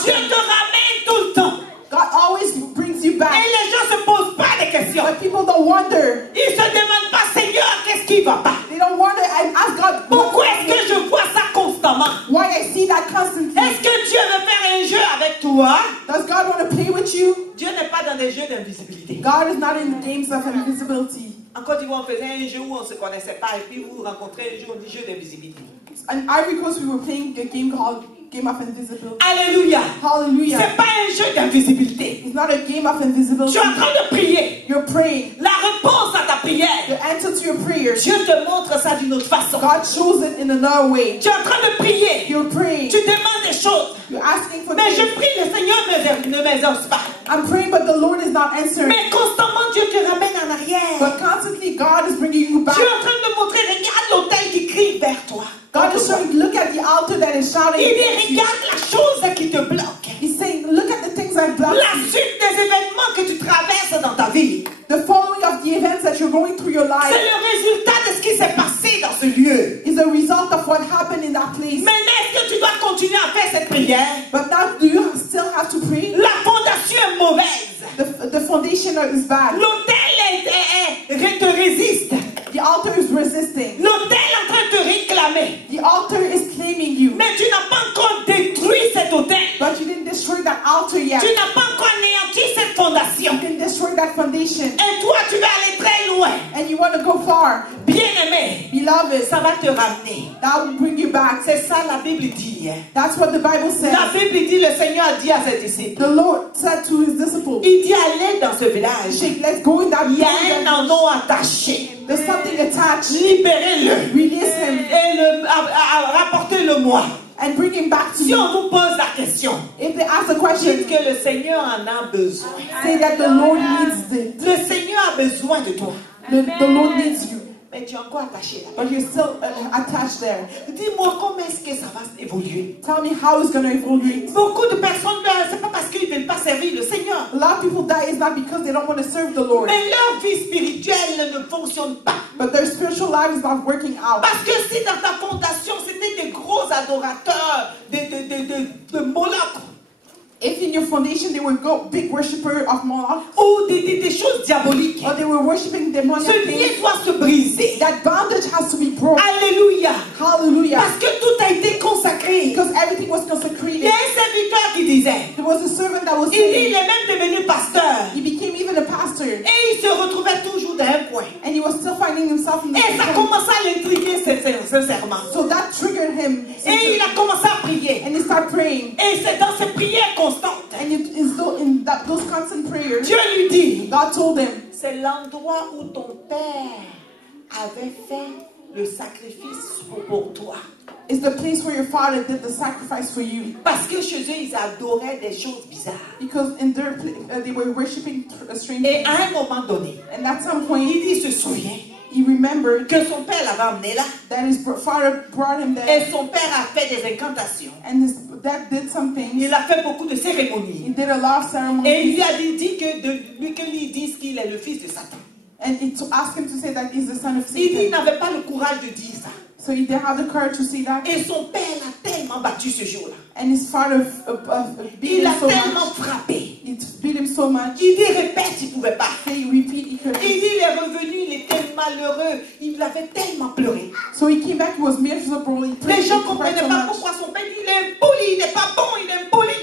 Dieu happened. te ramène tout le temps. God always brings you Et back. les gens ne se posent pas de questions. But people don't wonder. Ils ne se demandent pas, Seigneur, qu'est-ce qui ne va pas? They don't wonder and ask God, Pourquoi est-ce que je vois ça constamment? why I see that constantly. Est-ce que Dieu veut faire un jeu avec toi? Does God want to play with you? Dieu n'est pas dans des jeux d'invisibilité. God is not in the games of invisibility. En Côte d'Ivoire, on faisait un jeu où on ne se connaissait pas et puis vous vous rencontrez un jour, on dit jeu d'invisibilité. In Ivory Coast, we were playing a game called Game of Invisibility. Alléluia. Hallelujah. C'est pas un jeu d'invisibilité. It's not a game of invisibility. Tu es en train de prier. You're praying. La réponse à ta prière, The answer to your prayers. Dieu te montre ça d'une autre façon. God shows it in another way. Tu es en train de prier. You're praying. Tu demandes des choses. You're asking for Mais je things. prie, le Seigneur ne m'exauce pas. I'm praying, but the Lord is not answering. Mais constamment, Dieu te ramène en arrière. But constantly, God is bringing you back. Dieu est en train de montrer, regarde l'autel qui crie vers toi. God is showing, look at the altar that is shouting. Il dit, against you. regarde la chose qui te bloque. He's saying, look at the things that block La you. suite des événements que tu traverses dans ta vie. The following of the events that you're going through your C'est life le résultat de ce qui s'est passé dans ce lieu. is a result of what happened in that place. Mais est-ce que tu dois continuer à faire cette prière? But now, do you still have to pray? La fondation est mauvaise. The foundation is bad. L'autel te résiste. The altar is resisting. L'autel est en train de te réclamer. The altar is claiming you. Mais tu n'as pas encore détruit cet autel. But you didn't destroy that altar yet. Tu n'as pas encore anéanti cette fondation. You didn't destroy that foundation. Et toi, tu vas aller très loin. And you want to go far. Bien-aimé, Beloved, ça va te ramener. that will bring you back. C'est ça la Bible dit. That's what the Bible says. La Bible dit, le Seigneur a dit à ses disciples. The Lord said to his disciples, Il dit, allez dans ce village. let's go in that Il y a village. un anneau attaché. There's something attached. Libérez-le. Release him Et rapportez-le moi. and bring him back to Si you. on vous pose la question, If they ask the question, dites que le Seigneur en a besoin. say that the Lord needs it. Le Seigneur a besoin de toi. The Lord needs you. Mais tu es encore attaché là. But you're still attached there. Dis-moi comment est-ce que ça va évoluer. Tell me how it's going to evaluate. Beaucoup de personnes meurent, c'est pas parce qu'ils ne veulent pas servir le Seigneur. A lot of people die is not because they don't want to serve the Lord, Mais leur vie spirituelle ne fonctionne pas. but their spiritual life is not working out. Parce que si dans ta fondation, c'était des gros adorateurs de Moloch, If in your foundation they were big worshippers of Moloch, ou des choses diaboliques, or they were worshiping demonic ce lien things, doit se briser. that bondage has to be broken. Alléluia. Hallelujah. Parce que tout a été consacré. Because everything was Il y consecrated. a un serviteur qui disait, There was a servant that was il dit, il saying, est même devenu pasteur. he became even a pastor, Et il se retrouvait toujours dans un coin. and he was still finding himself in the Et ça temple. commençait à l'intriguer sincèrement. So that triggered him. Et il a commencé à prier. And he started praying. Et c'est dans ses prières constantes. And those constant prayers, Dieu lui dit, God told him, c'est l'endroit où ton père avait fait le sacrifice pour toi. it's the place where your father did the sacrifice for you. Parce que chez eux, ils adoraient des choses bizarres. Because in their they were worshiping strange Et things. à un moment donné, And at some point, il dit, se souvient he remembered que son père l'avait emmené là. that his father brought him there. Et son père a fait des incantations. And his dad did some things. Il a fait beaucoup de He cérémonies. did a lot of Et il ceremonies. lui a dit que lui dise qu'il est le fils de Satan. And to ask him to say that he's the son of Il dit qu'il Satan. n'avait pas le courage de dire ça. So he didn't have the courage to say that. Et son père l'a tellement battu ce jour-là. And his father beat Il him l'a so tellement much. frappé. He beat him so much. Il dit répète, il ne pouvait pas. He repeat, he Il couldn't. dit il est revenu, il était malheureux. Il avait tellement pleuré. So he came back, he was miserable. He prayed, Les gens he ne cried comprenaient so pas much. pourquoi son père dit il est impoli, il n'est pas bon, il est impoli.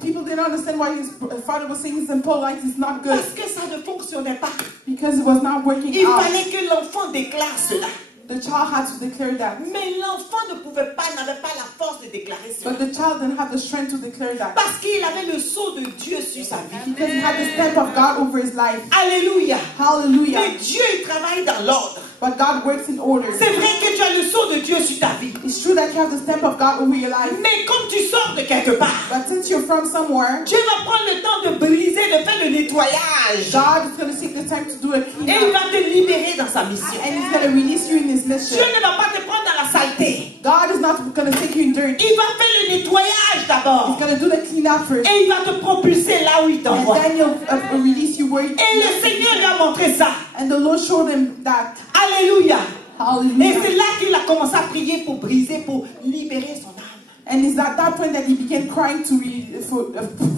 People didn't understand why his father was saying he's impolite, he's not good. Parce que ça ne fonctionnait pas. Because it was not working Il out. fallait que l'enfant déclare cela. The child had to declare that. Mais l'enfant ne pouvait pas, n'avait pas la force de déclarer cela. But the child didn't have the strength to declare that. Parce qu'il avait le sceau de Dieu sur sa vie. Because he had the stamp of God over his life. Alléluia. Hallelujah. Mais Dieu, il travaille dans l'ordre. But God works in order. C'est vrai que tu as le sceau de Dieu sur ta vie. It's true that you have the stamp of God over your life. Mais comme tu sors de quelque part, But since you're from somewhere, Dieu va prendre le temps de briser, de faire le nettoyage. God is going to take the time to do a Et il cleanup. va te libérer dans sa mission. And he's going to release you in his Dieu mission. ne va pas te prendre dans la saleté. God is not going to take you in dirt. Il va faire le nettoyage d'abord. He's going to do the cleanup first. Et il va te propulser là où il And t'envoie. then he'll release you where Et le Seigneur lui a montré ça. And the Lord showed him that. Alléluia. Et Hallelujah. c'est là qu'il a commencé à prier pour briser, pour libérer son âme. And it's at that point that he began crying to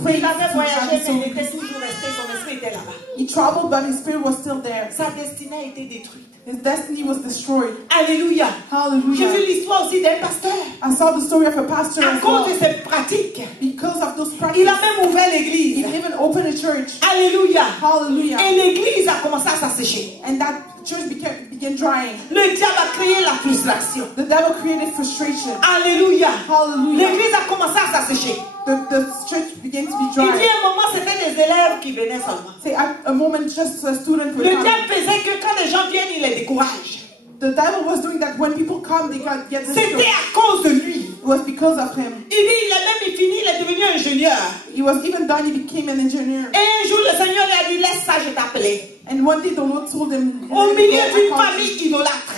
pray. Il avait to voyagé, have mais his il soul. était toujours resté, son esprit était là-bas. He traveled, but his spirit was still there. Sa destinée a été détruite. His destiny was destroyed. Alléluia. J'ai Hallelujah. vu l'histoire aussi d'un pasteur. I saw the story of a pastor À as cause de well. ses pratiques, Because of those il practices, a même ouvert he l'église. even opened a church. Alléluia. Hallelujah. Et l'église a commencé à s'assécher. And that church began drying. Le diable a créé la frustration. The devil created frustration. Alléluia. Hallelujah. L'église a commencé à s'assécher. The church began to be Il dit dry. à un moment, c'était des élèves qui venaient seulement. Say, at a moment, just a student would Le come. diable faisait que quand les gens viennent, il les décourage. The devil was doing that when people come, they get C'était discouraged. à cause de lui. It was because of him. Il dit, il est même fini, il est devenu ingénieur. He was even done, he became an engineer. Et un jour, le Seigneur lui a dit, laisse ça, je t'appelais. And one day the Lord told him, Au milieu "I d'une called famille you." idolâtre.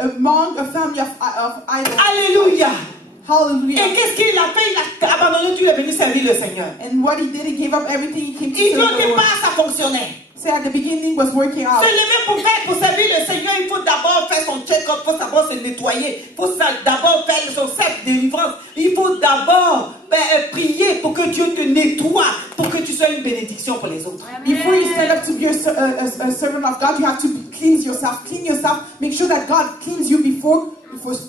Among a family of idols. Alléluia. Hallelujah. Et qu'est-ce qu'il a fait? Il a abandonné tout, il est venu servir le Seigneur. And what he did, he gave up everything, he came to Il dit serve au the Lord. départ, ça fonctionnait. Say at the beginning was working out. Se lever pour servir le Seigneur, il faut d'abord faire son check-up, il faut d'abord se nettoyer, il faut d'abord faire son cercle de délivrance, il faut d'abord prier pour que Dieu te nettoie, pour que tu sois une bénédiction pour les autres. Before you stand up to be a servant of God, you have to cleanse yourself. Clean yourself. Make sure that God cleans you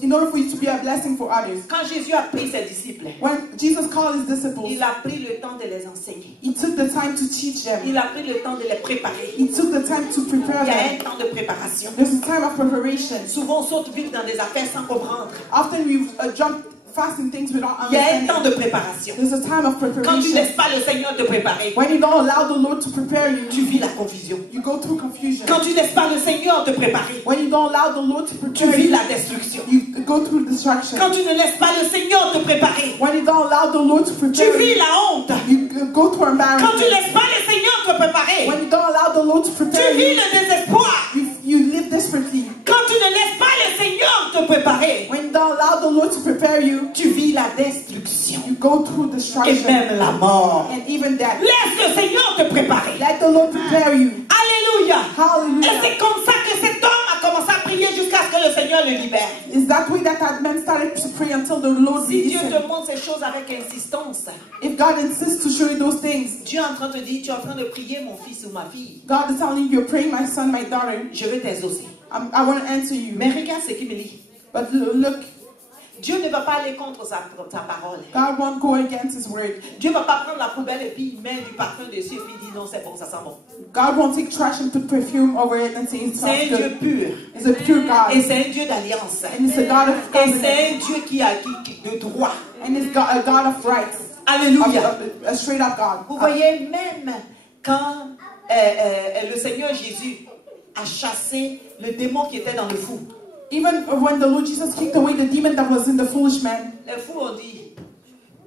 in order for you to be a blessing for others. Quand Jésus a pris ses disciples, When Jesus called his disciples, il a pris le temps de les enseigner. he took the time to teach them. Il a pris le temps de les préparer. He took the time to prepare Il y a them. un temps de préparation. There's a time of preparation. Souvent, on saute vite dans des affaires sans comprendre. Often we jump fast in things without Il y a un temps understanding. de préparation. There's a time of Quand tu preparation. laisses pas le Seigneur te préparer, When you don't allow the Lord to prepare tu you, vis la confusion. you go through confusion. Quand tu laisses pas le Seigneur te préparer, When you don't allow the Lord to tu prepare vis you, la destruction. you go through destruction. Quand tu ne laisses pas le Seigneur te préparer, When you don't allow the Lord to tu prepare vis you, la honte. you go through Quand tu ne embarrassment. laisses pas le Seigneur te préparer, When you don't allow the Lord to tu prepare vis you, le désespoir. you live desperately. Quand tu ne laisses pas le Seigneur te préparer, When you don't allow the Lord to prepare you, tu vis la destruction you go through et destruction même la mort. and even death. Laisse le Seigneur te préparer. Let the Lord prepare you. Alléluia. Et Hallelujah. c'est comme ça que cet homme a commencé à prier jusqu'à ce que le Seigneur le libère. Is that way that man started to pray until the Lord Si Dieu released te him? montre ces choses avec insistance, If God insists to show you those things, Dieu est en train de te dire, tu es en train de prier mon fils ou ma fille, God is telling you, you're praying, my son, my daughter, je vais t'exaucer. I want to answer you. Mais regarde ce qu'il me dit. But look, Dieu ne va pas aller contre sa parole. God won't go against his word. Dieu ne va pas prendre la poubelle et puis il met du parfum dessus et puis il dit non, c'est bon, ça sent bon. God won't take trash and put perfume over it and say it C'est un smells Dieu good. pur. It's a pure Et God. c'est un Dieu d'alliance. And it's a God of Et c'est covenant. un Dieu qui a de droit. And it's a God of rights. Alléluia. A straight up God. Vous voyez, même quand le Seigneur Jésus a chassé le démon qui était dans le fou. Even when the Lord Jesus kicked away the demon that was in the foolish man, Les fous ont dit,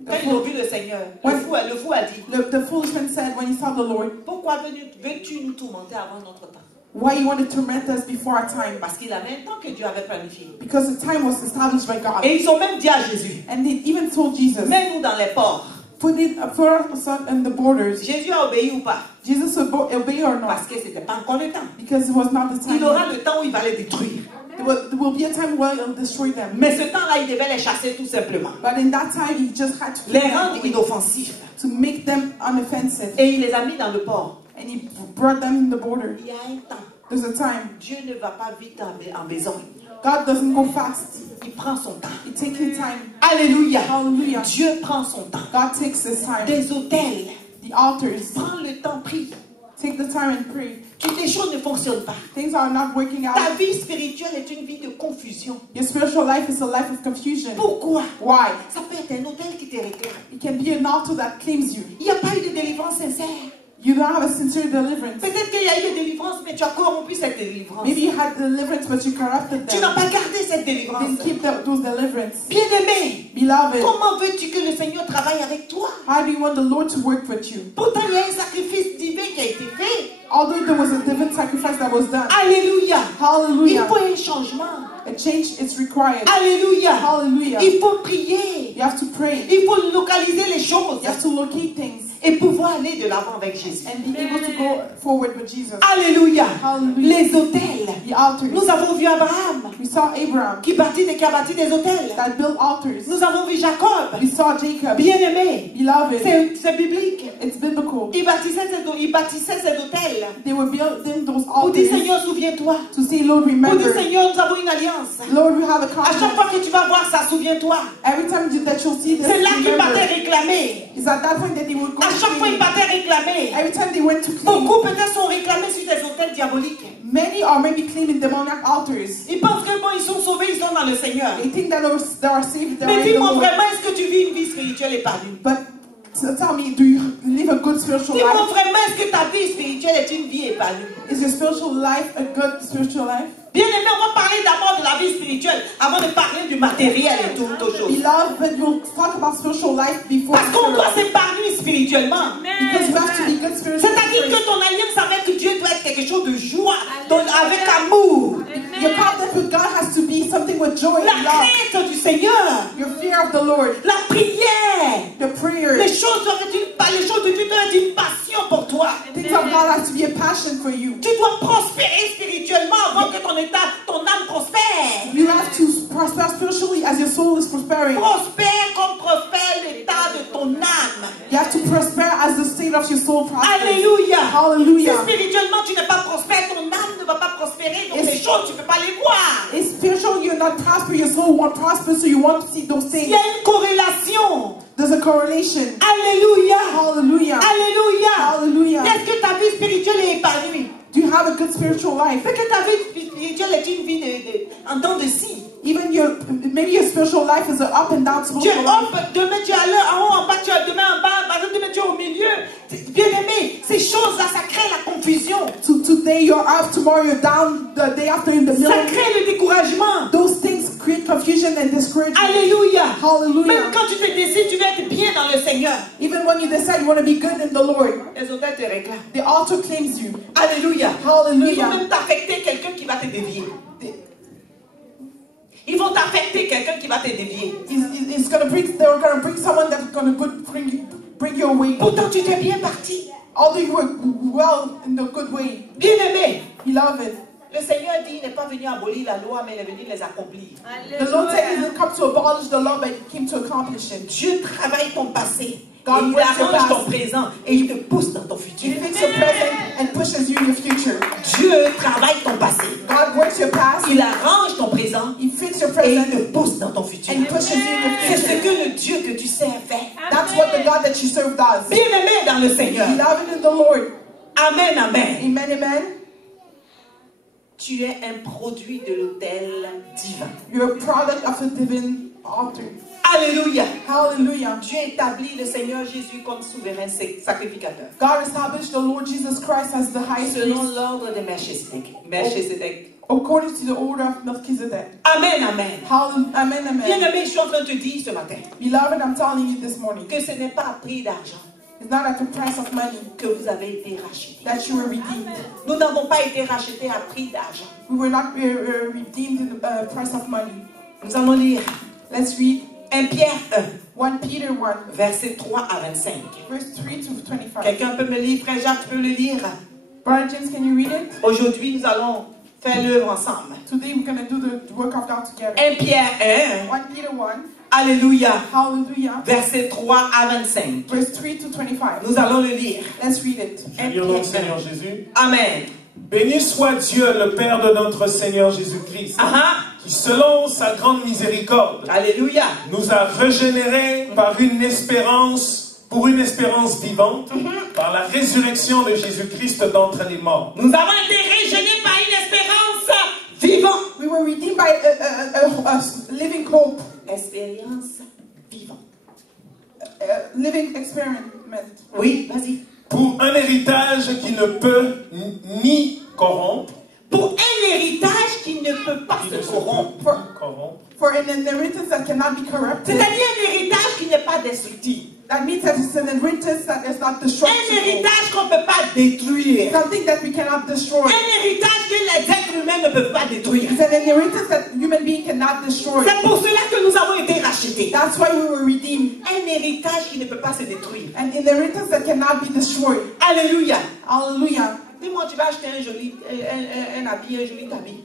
quand ils ont vu le Seigneur, le fou a dit, the foolish man said when he saw the Lord, pourquoi veux-tu nous tourmenter avant notre temps? why you want to torment us before our time? Parce qu'il avait un temps que Dieu avait planifié. Because the time was established by God. Et ils ont même dit à Jésus, And they even told Jesus, mets-nous dans les ports. put us in the borders. Jésus a obéi ou pas? Jesus would obey or not? Parce que ce n'était pas encore le temps. Because it was not the time. Il aura le temps où il va les détruire. There will be a time where he'll destroy them. Mais ce temps-là, il devait les chasser tout simplement. But in that time, he just had to Les kill them rendre inoffensifs. to make them unoffensive. Et il les a mis dans le port. And he brought them in the border. Il y a un temps. There's a time. Dieu ne va pas vite en besogne. God doesn't go fast. Il prend son temps. He takes his time. Alléluia. Hallelujah. Dieu prend son temps. God takes his time. Des autels. The altars. Prends le temps, prie. Take the time and pray. Les choses ne fonctionnent pas. Things are not working out. Ta vie spirituelle est une vie de confusion. Your spiritual life is a life of confusion. Pourquoi? Why? Ça peut être un hôtel qui te réclame. It can be an altar that claims you. Il n'y a pas eu de délivrance sincère. You don't have a sincere deliverance. Peut-être qu'il y a eu une délivrance, mais tu as corrompu cette délivrance. Maybe you had deliverance, but you corrupted Tu n'as them. pas gardé cette You délivrance. didn't keep those deliverance. Bien-aimé, Beloved, comment veux-tu que le Seigneur travaille avec toi? how do you want the Lord to work with you? Pourtant, il y a un sacrifice divin qui a été fait. Although there was a divine sacrifice that was done. Alléluia. Il Hallelujah. faut un changement. A change is required. Alléluia. Hallelujah. Il faut prier. You have to pray. Il faut localiser les choses You have to locate things et pouvoir aller de l'avant avec Jésus. and be able to go forward with Jesus. Alléluia. Hallelujah. Les hôtels. The altars. Nous avons vu Abraham We saw Abraham qui a bâti des hôtels. that built altars. Nous avons vu Jacob. We saw Jacob. Bien-aimé. Beloved, C'est biblique. it's biblical. Il bâtissait ces hôtels. They were building those Pour dire, altars Seigneur, souviens-toi. to say, Lord, Pour dire, remember. Seigneur, nous avons une alliance. Lord, we have a À chaque covenant. fois que tu vas voir ça, souviens-toi. Every time that you'll see this, C'est là qu'il partait remember. réclamer. It's at that point that they would go À to chaque fois, il clean. partait réclamer. Every time they went to clean. Beaucoup peut-être sont réclamés sur des hôtels diaboliques. Many are maybe cleaning demoniac altars. Ils pensent que bon, ils sont sauvés, ils sont dans le Seigneur. They think that they are saved. They are Mais in the dis-moi Lord. vraiment, est-ce que tu vis une vie spirituelle épanouie? But tell me, do you live a good spiritual Dis-moi life? vraiment, est-ce que ta vie spirituelle est une vie épanouie? Is your spiritual life a good spiritual life? Bien aimé, on va parler d'abord de la vie spirituelle avant de parler du matériel et tout autre chose. Beloved, we'll talk about spiritual life before Parce qu'on doit spiritual. s'épanouir spirituellement. Because you have to be good spiritually. C'est-à-dire que ton alliance avec Dieu doit être quelque chose de joie, avec amour. Your covenant with God has to be something with joy La and love. crainte du Seigneur, Your fear of the Lord, la prière. the prayer. Les choses de Dieu doivent être une passion pour toi. Things of God has to be a passion for you. Tu dois prospérer spirituellement avant que ton âme prospère. You have to prosper spiritually as your soul is prospering. Prospère comme prospère l'état de ton âme. You have to prosper as the state of your soul prospers. Alléluia. Hallelujah. Si spirituellement tu n'es pas prospère, ton âme ne va pas prospérer. Donc les choses, tu ne peux pas les voir. If spiritual you're not prosper, your soul won't prosper, so you want to see those Il things. y a une corrélation. There's a correlation. Alléluia. Hallelujah. Alléluia. Hallelujah. Est-ce que ta vie spirituelle est épanouie? Do you have a good spiritual life? Est-ce que ta vie spirituelle est une vie en temps de scie? Even maybe your spiritual life is an up and down Tu es spiritual life. haut, demain tu es à l'heure, en haut, en bas, tu es demain en bas, par exemple, demain tu es au milieu. Bien aimé, ces choses-là, ça crée la confusion. Today you're up, tomorrow you're down, the day after in the middle. Ça crée le découragement. Those things create create confusion and discouragement. Alléluia. Hallelujah. Même quand tu te décides, tu vas être bien dans le Seigneur. Even when you decide you want to be good in the Lord, Les hôtels te réclament. the altar claims you. Alléluia. Ils vont Hallelujah. même t'affecter quelqu'un qui va te dévier. Ils vont t'affecter quelqu'un qui va te dévier. They're gonna bring someone that's gonna bring you away. Pourtant, tu t'es bien parti. Although you were well in the good way. Bien aimé. Beloved. Le Seigneur dit, il n'est pas venu abolir la loi, mais il est venu les accomplir. The Lord said he didn't come to abolish the law, but he came to accomplish it. Dieu travaille ton passé. God Et il works your arrange ton past. présent et il te pousse dans ton He futur. fixes your present and pushes you in your future. Dieu travaille ton passé. God works your past. Il arrange ton présent He fixes your et il present te pousse dans ton futur. and pushes you in your C'est ce future. que le Dieu que tu sers fait. That's what the God that you serve does. Bien aimé dans le Seigneur. Beloved in the Lord. Amen, amen. Amen, amen. Tu es un produit de l'autel divin. You're a product of the divine altar. Alléluia. Hallelujah. Dieu établit le Seigneur Jésus comme souverain sacrificateur. God established the Lord Jesus Christ as the highest Selon priest l'ordre de Melchizedek. according to the order of Melchizedek. Amen, amen. Amen, Bien amen. aimé, je suis en train de te dire ce matin Beloved, I'm telling you this morning, que ce n'est pas à prix d'argent it's not at the price of money que vous avez été rachetés. that you were redeemed. Nous n'avons pas été rachetés à prix d'argent. We were not redeemed in the price of money. Nous allons lire Let's read 1 Pierre 1, 1 Peter 1, versets 3 à 25. verse 3 to 25. Quelqu'un peut me lire, frère Jacques, tu peux le lire. Brother James, can you read it? Aujourd'hui, nous allons faire l'œuvre ensemble. Today we're going to do the work of God together. 1 Pierre 1, 1 Peter 1, Alléluia, hallelujah, versets 3 à 25. verse 3 to 25. Nous allons le lire. Let's read it. Prions donc, Seigneur Jésus. Amen. Béni soit Dieu, le Père de notre Seigneur Jésus-Christ, qui, selon sa grande miséricorde, Alléluia, nous a régénérés par une espérance, pour une espérance vivante, par la résurrection de Jésus-Christ d'entre les morts. nous avons été régénérés par une espérance vivante. We were redeemed by a living hope, Expérience vivante. living experiment. Oui, vas-y. Pour un héritage qui ne peut ni corrompre, Pour un héritage qui ne peut pas se corrompre. For an inheritance that cannot be corrupted. C'est-à-dire un héritage qui n'est pas destructible. That means that it's an inheritance that is not Un destructible. héritage qu'on ne peut pas détruire. Something that we cannot destroy. Un héritage que les êtres humains ne peuvent pas détruire. It's an inheritance that human being cannot destroy. C'est pour cela que nous avons été rachetés. That's why we were redeemed. Un héritage qui ne peut pas se détruire. An inheritance that cannot be destroyed. Alléluia. Hallelujah. Dis-moi, tu vas acheter un joli habit, un joli habit.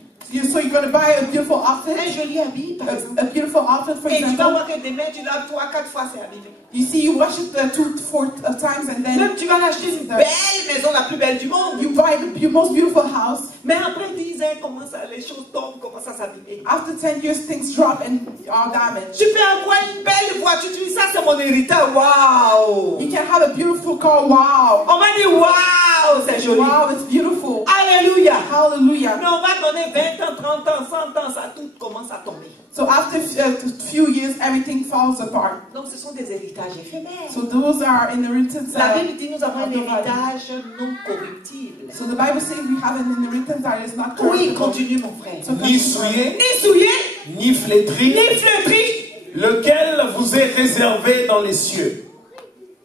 So you're going to buy a beautiful outfit, Un joli habit, par exemple. a beautiful outfit, for Et tu vas example. voir que demain, tu laves 3-4 fois ces habits. You see, you wash it 2-4 times, and then Même tu vas l'acheter une belle maison, la plus belle du monde. you buy your most beautiful house. Mais après 10 ans, les choses tombent, commencent à s'abîmer. After 10 years, things drop and are damaged. Tu peux avoir une belle voiture, tu dis ça c'est mon héritage, waouh! You can have a beautiful car, wow. On va dire waouh, c'est joli. Wow, it's beautiful. Alléluia! Hallelujah. Mais on va donner 20 ans, 30 ans, 100 ans, ça tout commence à tomber. So after a few years, everything falls apart. Donc ce sont des héritages éphémères. So those are inheritance. La Bible dit nous avons un of the body. héritage non corruptible. So the Bible says we have an inheritance that is not Oui, corruptible. continue mon frère. So ni souillé, Ni souillé, ni flétri, ni flétri. lequel vous est réservé dans les cieux.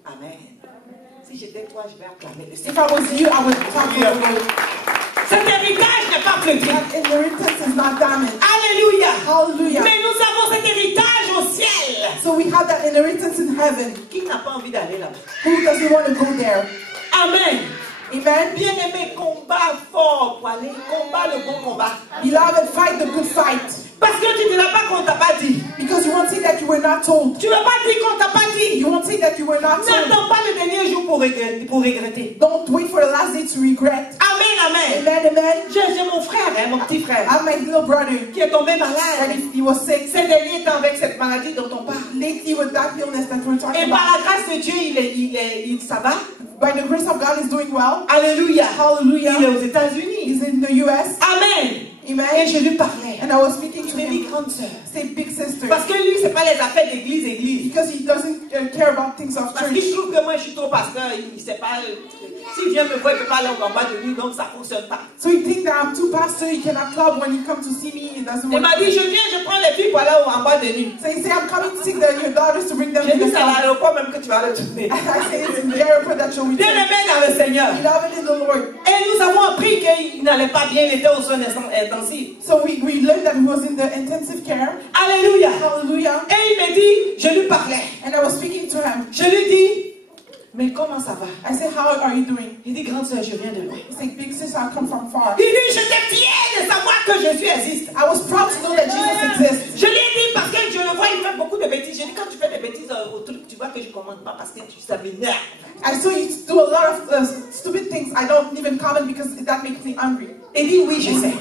Amen. Si j'étais toi, je vais acclamer le If Seigneur. I was you, I would talk Yeah. to the Lord. Cet héritage n'est pas flétri. That inheritance is not damaged. Alléluia. Hallelujah. Mais nous avons cet héritage au ciel. So we have that inheritance in heaven. Qui n'a pas envie d'aller là-bas? Who doesn't want to go there? Amen. Amen. Bien-aimé, combat fort pour aller. Combat le bon combat. Beloved, fight the good fight. Parce que tu ne l'as pas qu'on t'a pas dit. Because you won't say that you were not told. Tu ne l'as pas dit qu'on t'a pas dit. You won't say that you were not told. N'attends pas le dernier jour pour regretter. Don't wait for the last day to regret. Amen, amen. Amen, amen. J'ai mon frère, hein, mon petit frère, I have my little brother qui est tombé that malade. he was sick. Ces derniers temps avec cette maladie dont on parle. Lately with that illness that we're talking Et par about. la grâce de Dieu, ça va. By the grace of God, he's doing well. Alléluia. Hallelujah. Il est aux États-Unis. He's in the US. Amen. Et Amen. je lui parlais. And I was speaking to Je lui dis, him. grande sœur. Say big sister. Parce que lui, c'est pas les affaires d'église. Because he doesn't care about things of Parce church. qu'il trouve que moi, je suis trop pasteur. Il sait pas. s'il vient me voir, il ne peut pas aller en boîte de nuit, donc ça ne fonctionne pas. So you think that I'm too pastor, you cannot club when you come to see me, it doesn't Il work. m'a dit, je viens, je prends les filles pour aller en boîte de nuit. So you say, I'm coming to see your daughters to bring them J'ai to dit, the c'est à club. l'aéroport même que tu vas retourner. I say it's in the airport that you'll Bien return. aimé dans le Seigneur. Beloved in the Lord. Et nous avons appris qu'il n'allait pas bien, il était aux soins intensifs. So we learned that he was in the intensive care. Alléluia. Hallelujah. Et il me dit, je lui parlais. And I was speaking to him. Je lui dis, mais comment ça va? I said, how are you doing? Il dit, grande soeur, je viens de loin. He said, big sister, I come from far. Il dit, j'étais fier de savoir que Jésus existe. I was proud to know that Jesus exists. Je lui ai dit, parce que je le vois, il fait beaucoup de bêtises. Je dis, quand tu fais des bêtises au truc, tu vois que je ne commande pas parce que ça m'énerve. I saw you do a lot of stupid things I don't even comment because that makes me angry. Il dit, oui, je sais.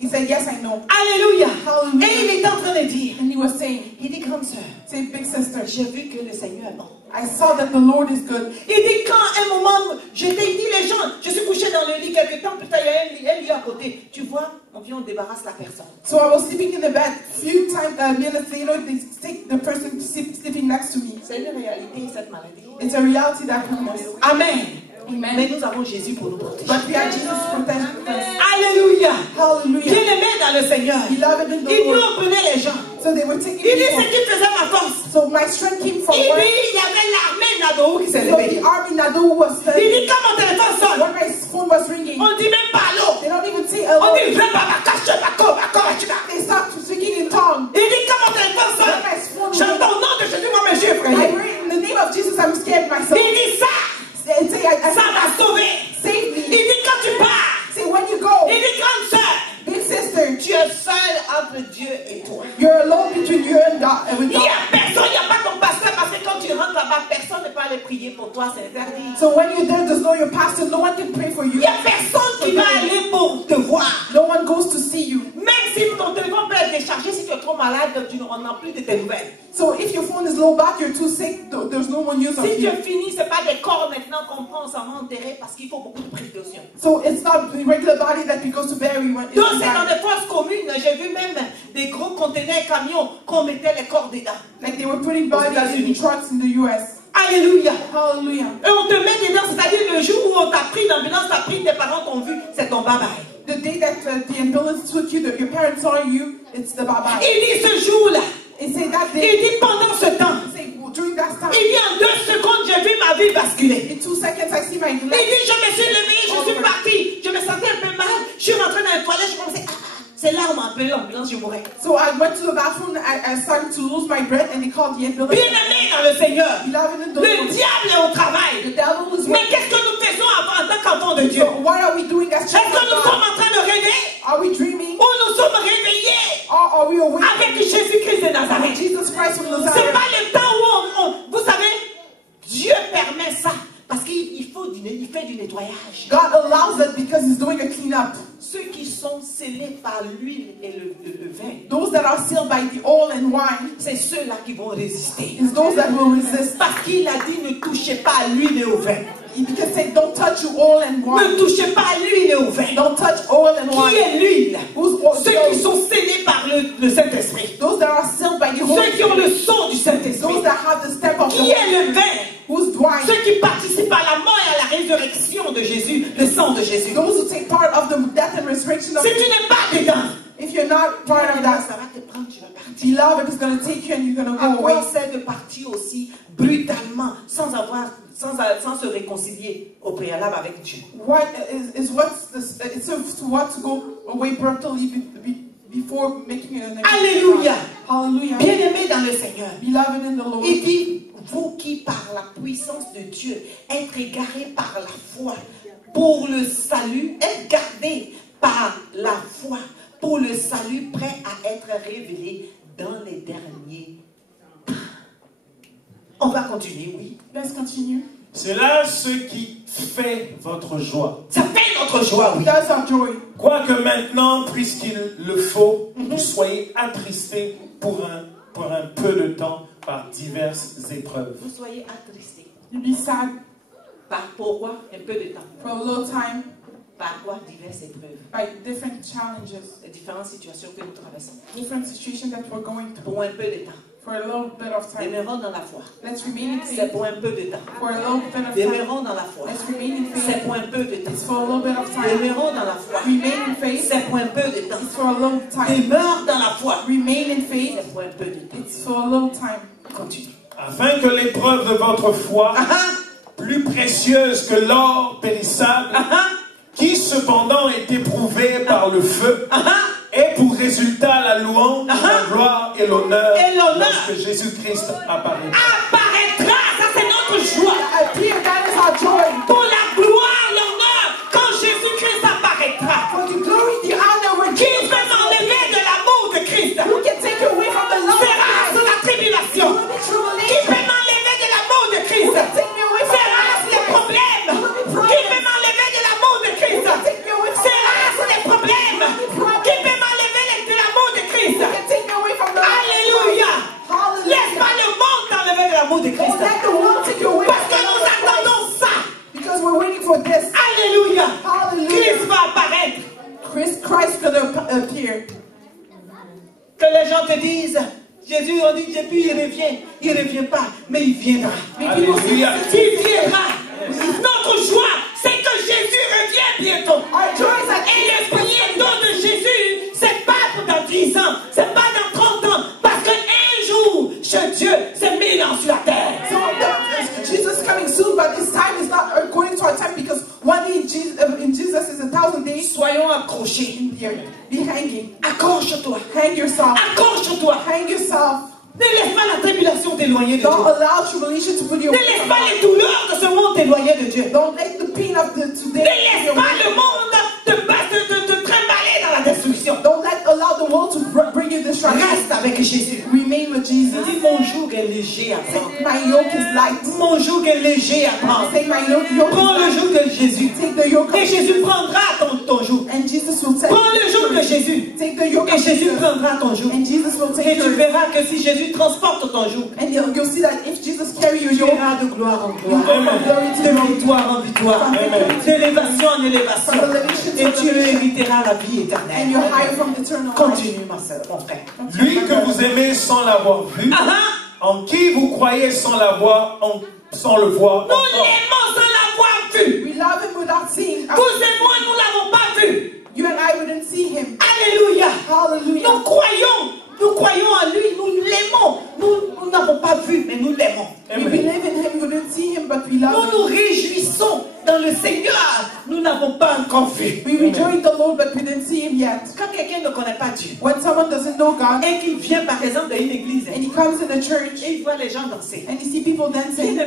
He said, yes, I know. Alléluia. Hallelujah. Et il est en train de dire, And he was saying, il dit, grande soeur, say, big sister, j'ai vu que le Seigneur est bon. I saw that the Lord is good. Il dit, quand un moment, il dit, les gens, je suis couché dans le lit quelque temps, plus tard, il y a un lit à côté. Tu vois, on vient, on débarrasse la personne. So I was sleeping in the bed. Few times, minutes later, they take the person sleeping next to me. C'est une réalité, cette maladie. It's a reality that comes. Amen. Amen. Mais nous avons Jésus pour nous protéger. But we have Jesus to protect us. Alléluia. Hallelujah. Bien-aimé dans le Seigneur. Beloved in Il the dit, Lord. on prenait les gens. So they were taking Il dit, people. ce qui faisait ma force. So my strength came from Il work. dit, il y avait l'armée Nadeau qui s'est So levée. the army Nado was Il dit, standing. quand mon téléphone sonne, When my phone was ringing, on dit même pas allô. they don't even say On hello. dit, viens pas ma cache, tu vas. They start speaking in tongue. Il dit, quand mon téléphone sonne, When my phone j'entends au nom de Jésus, moi, mes yeux I effrayés. pray in the name of Jesus, I'm scared myself. Il dit, ça, Say, ça m'a sauvé. save Il me. dit, quand tu pars, Say, when you go, il dit, grande sœur, big sister, tu es seule entre Dieu et toi. you're alone between you and God. Il n'y a personne, il n'y a pas ton pasteur, parce que quand tu rentres là-bas, personne ne peut aller prier pour toi, c'est interdit. So when you're there, there's no your pastor. No one can pray for Il you. n'y a personne qui va aller pour te voir. No one goes to see you. Même si ton téléphone peut être déchargé, si tu es trop malade, on n'a plus de tes nouvelles. So if your phone is low back, you're too sick, there's no one use of Si tu you. es fini, ce n'est pas des corps maintenant qu'on prend, on s'en va enterrer parce qu'il faut beaucoup de précautions. So it's not the regular body that we go to bury when Donc it's c'est dans died. des fosses communes, j'ai vu même des gros conteneurs camions qu'on mettait les corps dedans. Like they were putting bodies in trucks in the US. Alléluia. Hallelujah. Et on te met dedans, c'est-à-dire le jour où on t'a pris, l'ambulance t'a pris, tes parents t'ont vu, c'est ton bye-bye. The day that the ambulance took you, your parents saw you, it's the bye-bye. Il dit ce jour-là, It say that il day, dit pendant ce temps, say during that time, il dit en 2 secondes, j'ai vu ma vie basculer. in 2 seconds I see my Il life. dit, je me suis levée, je suis partie, je me sentais un peu mal, je suis rentrée dans les toilettes, je commençais, c'est là où on m'a appelé l'ambulance, je mourrais. So I went to the bathroom, I started to lose my breath, and they called the ambulance. Bien-aimé dans le Seigneur, Beloved in the le Lord, diable est au the travail. devil is Mais working. qu'est-ce que nous faisons en tant qu'enfants de Dieu? So what are we doing as Est-ce children que of nous sommes God? en train de rêver Are we dreaming? ou nous sommes réveillés Or are we awake? avec Jésus-Christ de Nazareth? Jesus Christ from C'est Nazareth. pas le temps où vous savez, Dieu permet ça parce qu'il fait du nettoyage. God allows it because He's doing a cleanup. Ceux qui sont scellés par l'huile et le vin, Those that are sealed by the oil and wine c'est ceux-là qui vont résister. is those that will resist. Parce qu'il a dit ne touchez pas à l'huile et au vin. Because say, don't touch your oil and wine. Ne touchez pas à l'huile et au vin. Don't touch oil and Qui wine. est l'huile? Who's oil? Ceux qui sont scellés par le Saint-Esprit. Those that are sealed by the Holy Ceux qui ont Spirit. le sang du Saint-Esprit. Those that have the step of the Qui est le vin? Who's wine? Ceux qui participent à la mort et à la résurrection de Jésus, le sang de Jésus. Those who take part of the death and resurrection of Si tu n'es pas dedans, If you're not part of that, ça va te prendre, tu vas partir. beloved is going to take you and you're going to À go quoi away. sert de partir aussi brutalement, sans se réconcilier au préalable avec Dieu? What is what's this? It serves to what to go away brutally before making an agreement. Alléluia. Hallelujah. Bien-aimé dans le Seigneur. Beloved in the Lord. Il dit, vous qui par la puissance de Dieu êtes égarés par la foi pour le salut, êtes gardés par la foi pour le salut prêt à être révélé dans les derniers temps. On va continuer, oui. Let's continue. C'est là ce qui fait votre joie. Ça fait notre joie, oui. That's our joy. Quoique maintenant, puisqu'il le faut, vous soyez attristés pour un peu de temps par diverses épreuves. Vous soyez attristés. You be sad Par pourquoi? Un peu de temps. for a little time Par quoi? Diverses épreuves. by different challenges, Les différentes situations que nous traversons. different situations that we're going through Pour un peu de temps. for For a little bit of time. Demeurons dans la foi. Let's remain in C'est faith. pour un peu de temps. For a little bit of time. Demeurons dans la foi. Let's remain in C'est faith. pour un peu de temps. It's for a little bit of time. Demeurons dans la foi. Remain in faith. C'est pour un peu de temps. It's for a little time. Demeure dans la foi. Remain in faith. C'est pour un peu de temps. It's for a little time. Continue. Afin que l'épreuve de votre foi, plus précieuse que l'or périssable, qui cependant est éprouvé par le feu, ait pour résultat la louange, la gloire et l'honneur lorsque Jésus-Christ apparaîtra. Apparaîtra, ça c'est notre joie. Appear, that is our joy. Pour la gloire, l'honneur, quand Jésus-Christ apparaîtra. For the glory, the honor, when Qui peut m'enlever de l'amour de Christ? who can take you away from the love of Sera Christ? sous la tribulation. Who will be Qui tribulation? peut m'enlever de l'amour de Christ? Take me away from Sera sous les problèmes. Qui peut m'enlever de l'amour de Christ? Take me away from Sera sous les problèmes. Qui peut m'enlever de l'amour de Christ? Take me away from the Alléluia. Hallelujah. Laisse pas le monde t'enlever de l'amour de Don't Christ. let the world take you away Parce from que the nous love of Christ. attendons ça. Because we're waiting for this. Alléluia. Hallelujah. Christ va apparaître. Christ gonna appear. Que les gens te disent, Jésus, on dit, depuis il revient pas, mais il viendra. Alléluia. Il viendra. Notre joie, c'est que Jésus revient bientôt. Our joy is that Et le bientôt de Jésus, c'est pas pour dans 10 ans, c'est pas dans 30 ans, parce qu'un jour, ce Dieu s'est mis dans sur la terre. so Jesus is coming soon, but his time is not according to our time because one day in Jesus is 1,000 days. Soyons accrochés. In the earth. Be hanging. Accroche-toi. Hang yourself. Accroche-toi. Hang yourself. Ne laisse pas la tribulation t'éloigner de Don't Dieu. allow tribulation to put you Ne away laisse from pas God. les douleurs de ce monde t'éloigner de Dieu. Don't let the pain of the today Ne laisse pas le monde te trimballer dans la destruction. Don't allow the world to bring you destruction. Reste avec Jésus. Remain with Jesus. Dis mon joug est léger à prendre. My yoke is light. Mon joug est léger à prendre. Take my yoke Prends le is light. joug de Jésus. Take the yoke Et of Jésus prendra ton joug. and Jesus will take. Prends le joug de Jésus. Take the yoke Et of Jésus Jesus. prendra ton joug. And Jesus will take Et tu yours. verras que si Jésus transporte ton joug, And you'll see that if Jesus carry your tu yoke, iras de gloire en you go gloire. from glory to De glory. victoire en victoire. D'élévation en élévation. Et tu hériteras la vie And éternelle. you're higher from eternal life. Continue, ma soeur, mon frère. Lui que vous aimez sans l'avoir vu, en qui vous croyez sans l'avoir, sans le voir Nous encore. l'aimons sans l'avoir vu. We love him without seeing. Vous et moi, nous ne l'avons pas vu. You and I wouldn't see him. Alléluia. Hallelujah. Nous croyons en lui, nous l'aimons. Nous n'avons pas vu, mais nous l'aimons. We believe in him. We wouldn't see him, but we Nous love nous him. réjouissons dans le Seigneur. Nous n'avons pas encore vu. We rejoice in the Lord, but we didn't see him yet. Quand quelqu'un ne connaît pas Dieu When someone doesn't know God et qu'il vient par exemple dans une église and he comes in a church et il voit les gens danser, and you see people dancing,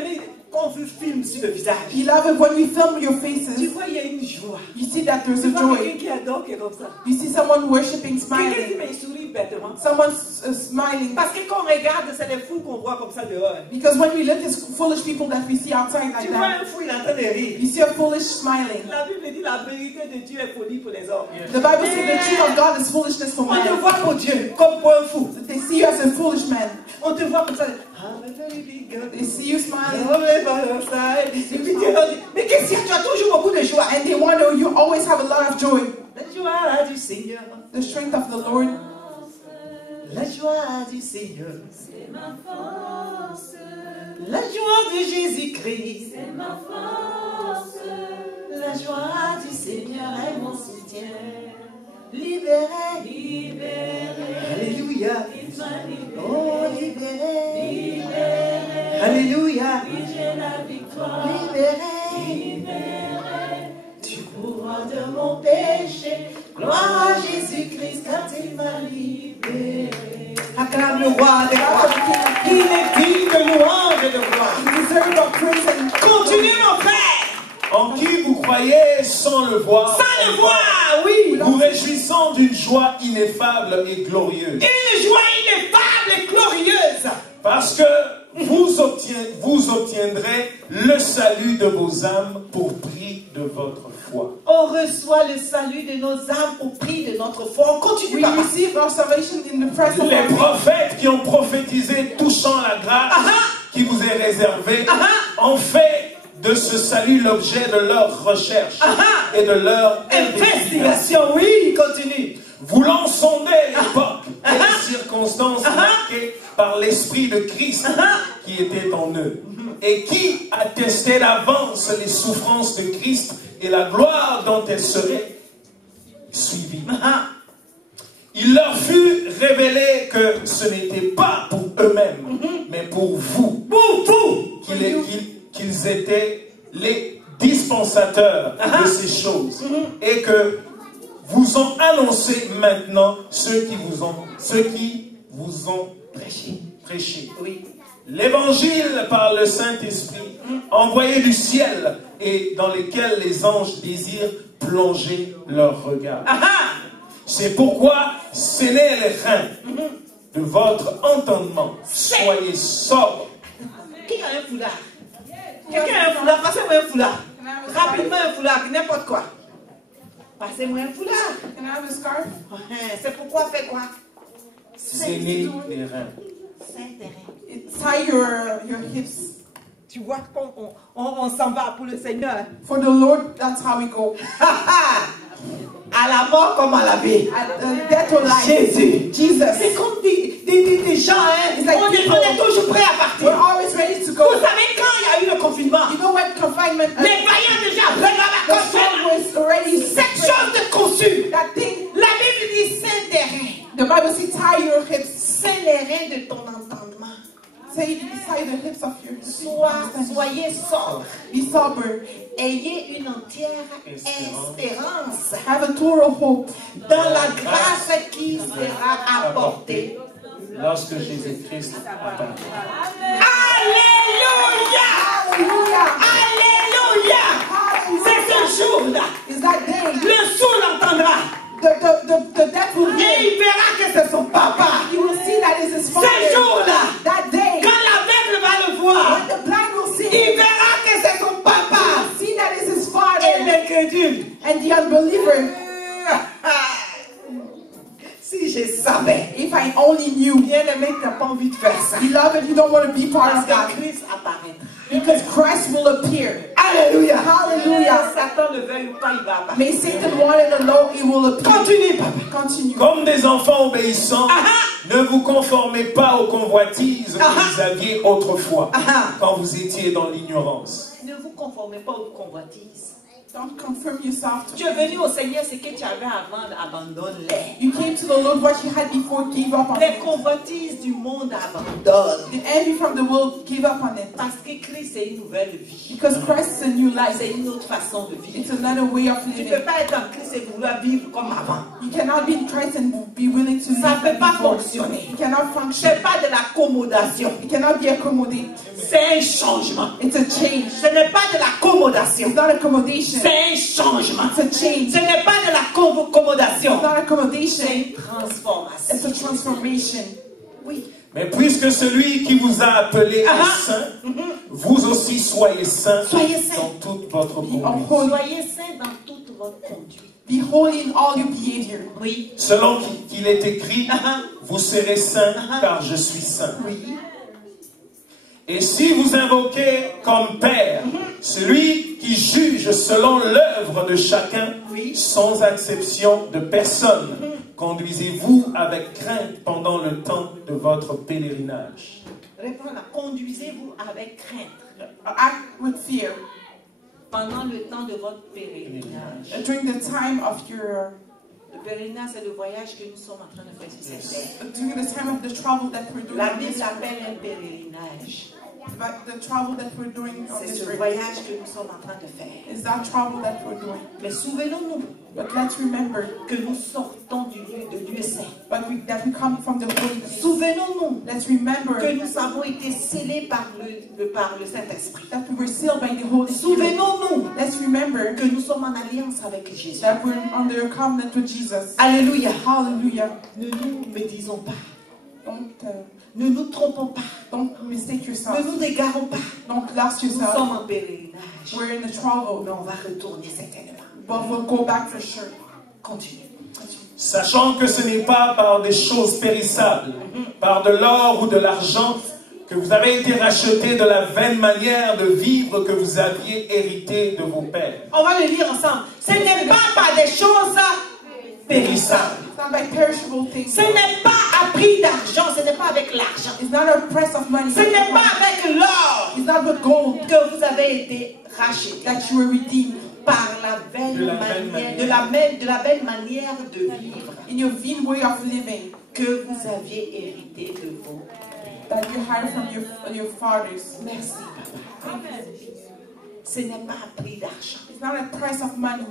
qu'on vous filme sur le visage, you love it when we film your tu faces. vois, il y a une joie. You see that there's Tu a vois joy. quelqu'un qui adore qui est comme ça. You see someone worshiping, Quelqu'un qui smiling. me sourit bêtement. Someone's smiling. Parce que quand on regarde, c'est des fous qu'on voit comme ça dehors. Because when we look at foolish people that we see outside like Tu vois that, un fou, il est en train de rire. you see a foolish smiling. La Bible dit la vérité de Dieu est folie pour les hommes. The Bible says the truth of God is foolishness for On te men. voit pour Dieu comme pour un fou. They see you as a foolish man. On te voit comme ça. I'm a very big girl. They see you smiling. Et puis Dieu leur dit, mais qu'est-ce qu'il y a? Tu as toujours beaucoup de joie. And they wonder, you always have a lot of joy. La joie du Seigneur. The strength of the Lord. La joie du Seigneur. C'est ma force. La joie de Jésus-Christ. C'est ma force. La joie du Seigneur est mon soutien. Libéré. Libéré. Alléluia. Oh, libéré. Libéré. Alléluia. J'ai la victoire. Libéré. Libéré. Tu courroies de mon péché. Gloire à Jésus-Christ quand il m'a libéré. Acclame le roi des rois. Il est digne de louange et de gloire. You deserve our praise and Continue mon frère. En qui vous croyez sans le voir, Sans le voir, oui. vous réjouissant d'une joie ineffable et glorieuse. Une joie ineffable et glorieuse. Parce que vous obtiendrez le salut de vos âmes pour prix de votre foi. On reçoit le salut de nos âmes au prix de notre foi. On continue we par là. receive our salvation in the price of Les our faith. prophètes qui ont prophétisé touchant la grâce qui vous est réservée ont fait de ce salut l'objet de leur recherche et de leur investigation. Investigation, oui, continue. voulant sonder l'époque et les circonstances marquées par l'Esprit de Christ qui était en eux, et qui attestait d'avance les souffrances de Christ et la gloire dont elles seraient suivies. Il leur fut révélé que ce n'était pas pour eux-mêmes, mais pour vous, qu'ils étaient les dispensateurs de ces choses, et que vous ont annoncé maintenant ceux qui vous ont prêché. Oui. L'évangile par le Saint-Esprit, envoyé du ciel, et dans lequel les anges désirent plonger leur regard. C'est pourquoi scellez les reins de votre entendement. Soyez sobres. Qui a un foulard? Quelqu'un a un foulard? Passez-moi un foulard. Rapidement un foulard, n'importe quoi. Passez-moi un foulard. Can I have a scarf? C'est pourquoi fait quoi? Scellez les reins. Tie your hips. Tu vois on s'en va pour le Seigneur. For the Lord, that's how we go. À la mort comme à la vie. At death or life. Jésus. Jesus. C'est comme des gens, hein. It's like On est toujours prêts à partir. We're always ready to go. Vous savez quand il y a eu le confinement? You know what confinement? Les vaillants déjà préparent la The sun was already cette chose de conçu. That thing. La Bible dit saint des reins. The Bible says tie your hips. Saint les reins de ton entendement. Say tie the hips of your Soyez sobres. Be sober. Ayez une entière espérance Have a total hope dans la grâce qui sera apportée. Lorsque Jésus-Christ apparaîtra. Alléluia! Hallelujah! Alléluia! C'est ce jour-là. Is that day? Le sourd l'entendra. The death will Et hear. il verra que c'est son papa. He will see that is his father. Ce jour-là, That day. quand l'aveugle va le voir, When the blind will see. il verra que c'est son papa. See that is his Et father. l'incrédule. And the unbeliever. Si je savais. If I only knew. Bien-aimé, tu n'as pas envie de faire ça. Beloved, you don't want to be part Parce of that. que Christ apparaîtra. Because Christ will appear. Alléluia. Hallelujah. Satan le veuille ou pas, il va apparaître. May Satan want it alone, he will appear. Continue, papa. Continue. Comme des enfants obéissants, ne vous conformez pas aux convoitises que vous aviez autrefois, quand vous étiez dans l'ignorance. Ne vous conformez pas aux convoitises. Don't confirm yourself to Tu es venu au Seigneur, ce que tu avais avant, abandonne-les. You came to the Lord, what you had before, give up on Les it. convoitises du monde abandonnent. The envy from the world, give up on it. Parce que Christ, c'est une nouvelle vie. Because Christ is a new life. C'est une autre façon de vivre. It's another way of Tu ne living. peux pas être en Christ et vouloir vivre comme avant. You cannot be in Christ and be willing to Ça live ne peut like pas before. fonctionner. You cannot function. Ce n'est pas de l'accommodation. You cannot be accommodated. C'est un changement. It's a change. Ce n'est pas de l'accommodation. It's not accommodation. C'est un changement. It's a change. Ce n'est pas de l'accommodation. It's not accommodation. C'est une transformation. It's a transformation. Oui. Mais puisque celui qui vous a appelé est saint, vous aussi soyez saints dans toute votre conduite. Soyez saints dans toute votre conduite. Be holy in all your behavior. Oui. Selon qu'il est écrit, vous serez saints car je suis saint. Oui. Et si vous invoquez comme Père celui qui juge selon l'œuvre de chacun, sans exception de personne, conduisez-vous avec crainte pendant le temps de votre pèlerinage. Répondez, conduisez-vous avec crainte. Act with fear. Pendant le temps de votre pèlerinage. During the time of your... Le pèlerinage, c'est le voyage que nous sommes en train de faire sur cette terre. During the time of the travel that we're doing. La Bible l'appelle un pèlerinage. But the travel that we're doing on C'est this ce trip voyage que nous sommes en train de faire. is that travel that we're doing. Mais souvenons-nous But let's remember que nous sortons du lieu saint. that we come from the Holy Place. Souvenons-nous Let's remember que nous avons été scellés par le Saint-Esprit. that we were sealed by the Holy Spirit. Souvenons-nous Let's remember que nous sommes en alliance avec Jésus. that we're under a covenant with Jesus. Alléluia. Hallelujah. Ne nous médisons pas. Don't Ne nous trompons pas. don't mistake Ne yourself. nous égarons pas. Don't lost Nous yourself. sommes en pèlerinage. We're in the travel, Mais on va retourner certainement. but we'll go back for sure. Continue. Sachant que ce n'est pas par des choses périssables, par de l'or ou de l'argent, que vous avez été rachetés de la vaine manière de vivre que vous aviez hérité de vos pères. On va le lire ensemble. Ce n'est pas par des choses périssables. It's not by perishable things. Ce n'est pas à prix d'argent, ce n'est pas avec l'argent. It's not a price of money. Ce n'est pas avec l'or It's not with gold que vous avez été rachetés that you were redeemed. par la belle manière, de la belle manière de vivre In your vain way of living que vous aviez hérité de vos. that you had from your fathers. Merci, Papa. Ce n'est pas à prix d'argent. It's not a price of money.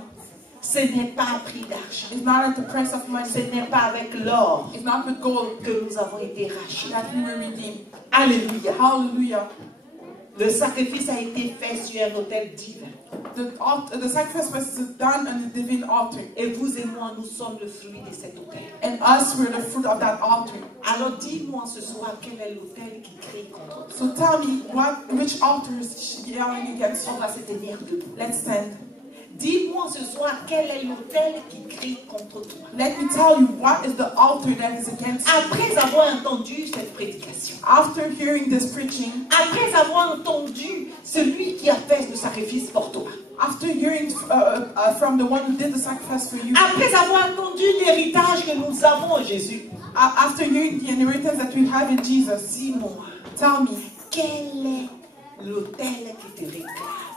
Ce n'est pas à prix d'argent. It's not at the price of money. Ce n'est pas avec l'or It's not with gold que nous avons été rachetés. that we were redeemed. Alléluia. Hallelujah. Le sacrifice a été fait sur un autel divin. The sacrifice was done on the divine altar. Et vous et moi, nous sommes le fruit de cet autel. And us were the fruit of that altar. Alors dis-moi ce soir, quel est l'autel qui crie contre toi? So tell me, which altar is yelling against On you? va se tenir debout. Let's stand. Dis-moi ce soir, quel est l'autel qui crie contre toi? Let me tell you, what is the altar that is against you? Après avoir entendu cette prédication, After hearing this preaching, après avoir entendu celui qui a fait le sacrifice pour toi, after hearing from the one who did the sacrifice for you, après avoir entendu l'héritage que nous avons en Jésus, after hearing the inheritance that we have in Jesus, dis-moi, tell me, quel est l'autel qui te réclame?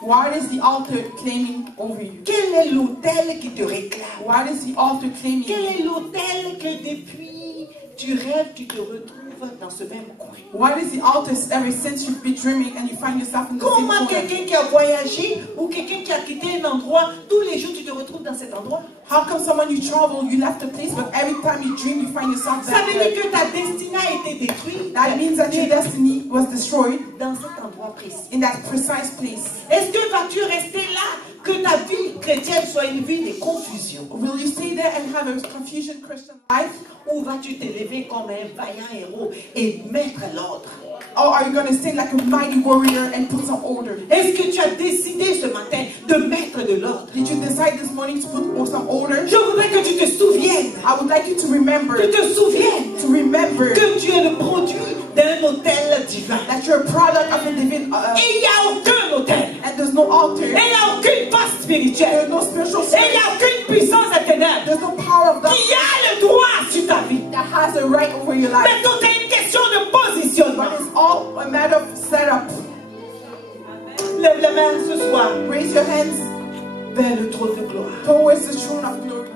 what is the altar claiming over you? Quel est l'autel qui te réclame? What is the altar claiming? Quel est l'autel que depuis tu rêves, tu te retrouves dans ce même coin? What is the altar ever since you've been dreaming and you find yourself in the same Comment corner? quelqu'un qui a voyagé ou quelqu'un qui a quitté un endroit, tous les jours tu te retrouves dans cet endroit? How come someone you travel, you left a place, but every time you dream, you find yourself Ça veut there? dire que ta destinée a été détruite That means that your destiny was destroyed dans cet endroit précis. in that precise place. Est-ce que vas-tu rester là, que ta vie chrétienne soit une vie de confusion? Will you stay there and have a confusion Christian life? Ou vas-tu t'élever comme un vaillant héros et mettre l'ordre? Or are you going to stay like a mighty warrior and put some order? Est-ce que tu as décidé ce matin de mettre de l'ordre? Did you decide this morning to put some order? Je voudrais que tu te souviennes, I would like you to remember, que tu es le produit d'un autel divin. that you're a product of a divine, Et il n'y a aucun autel. and there's no altar. Et il n'y a aucune force spirituelle. There's no spiritual Et il n'y spirit. a aucune puissance des ténèbres There's no power of God qui a le droit sur ta vie. that has a right over your life. Mais tout est une question de positionnement. But it's all a matter of setup. Lève les mains ce soir Raise your hands vers le trône de gloire. towards the throne of glory.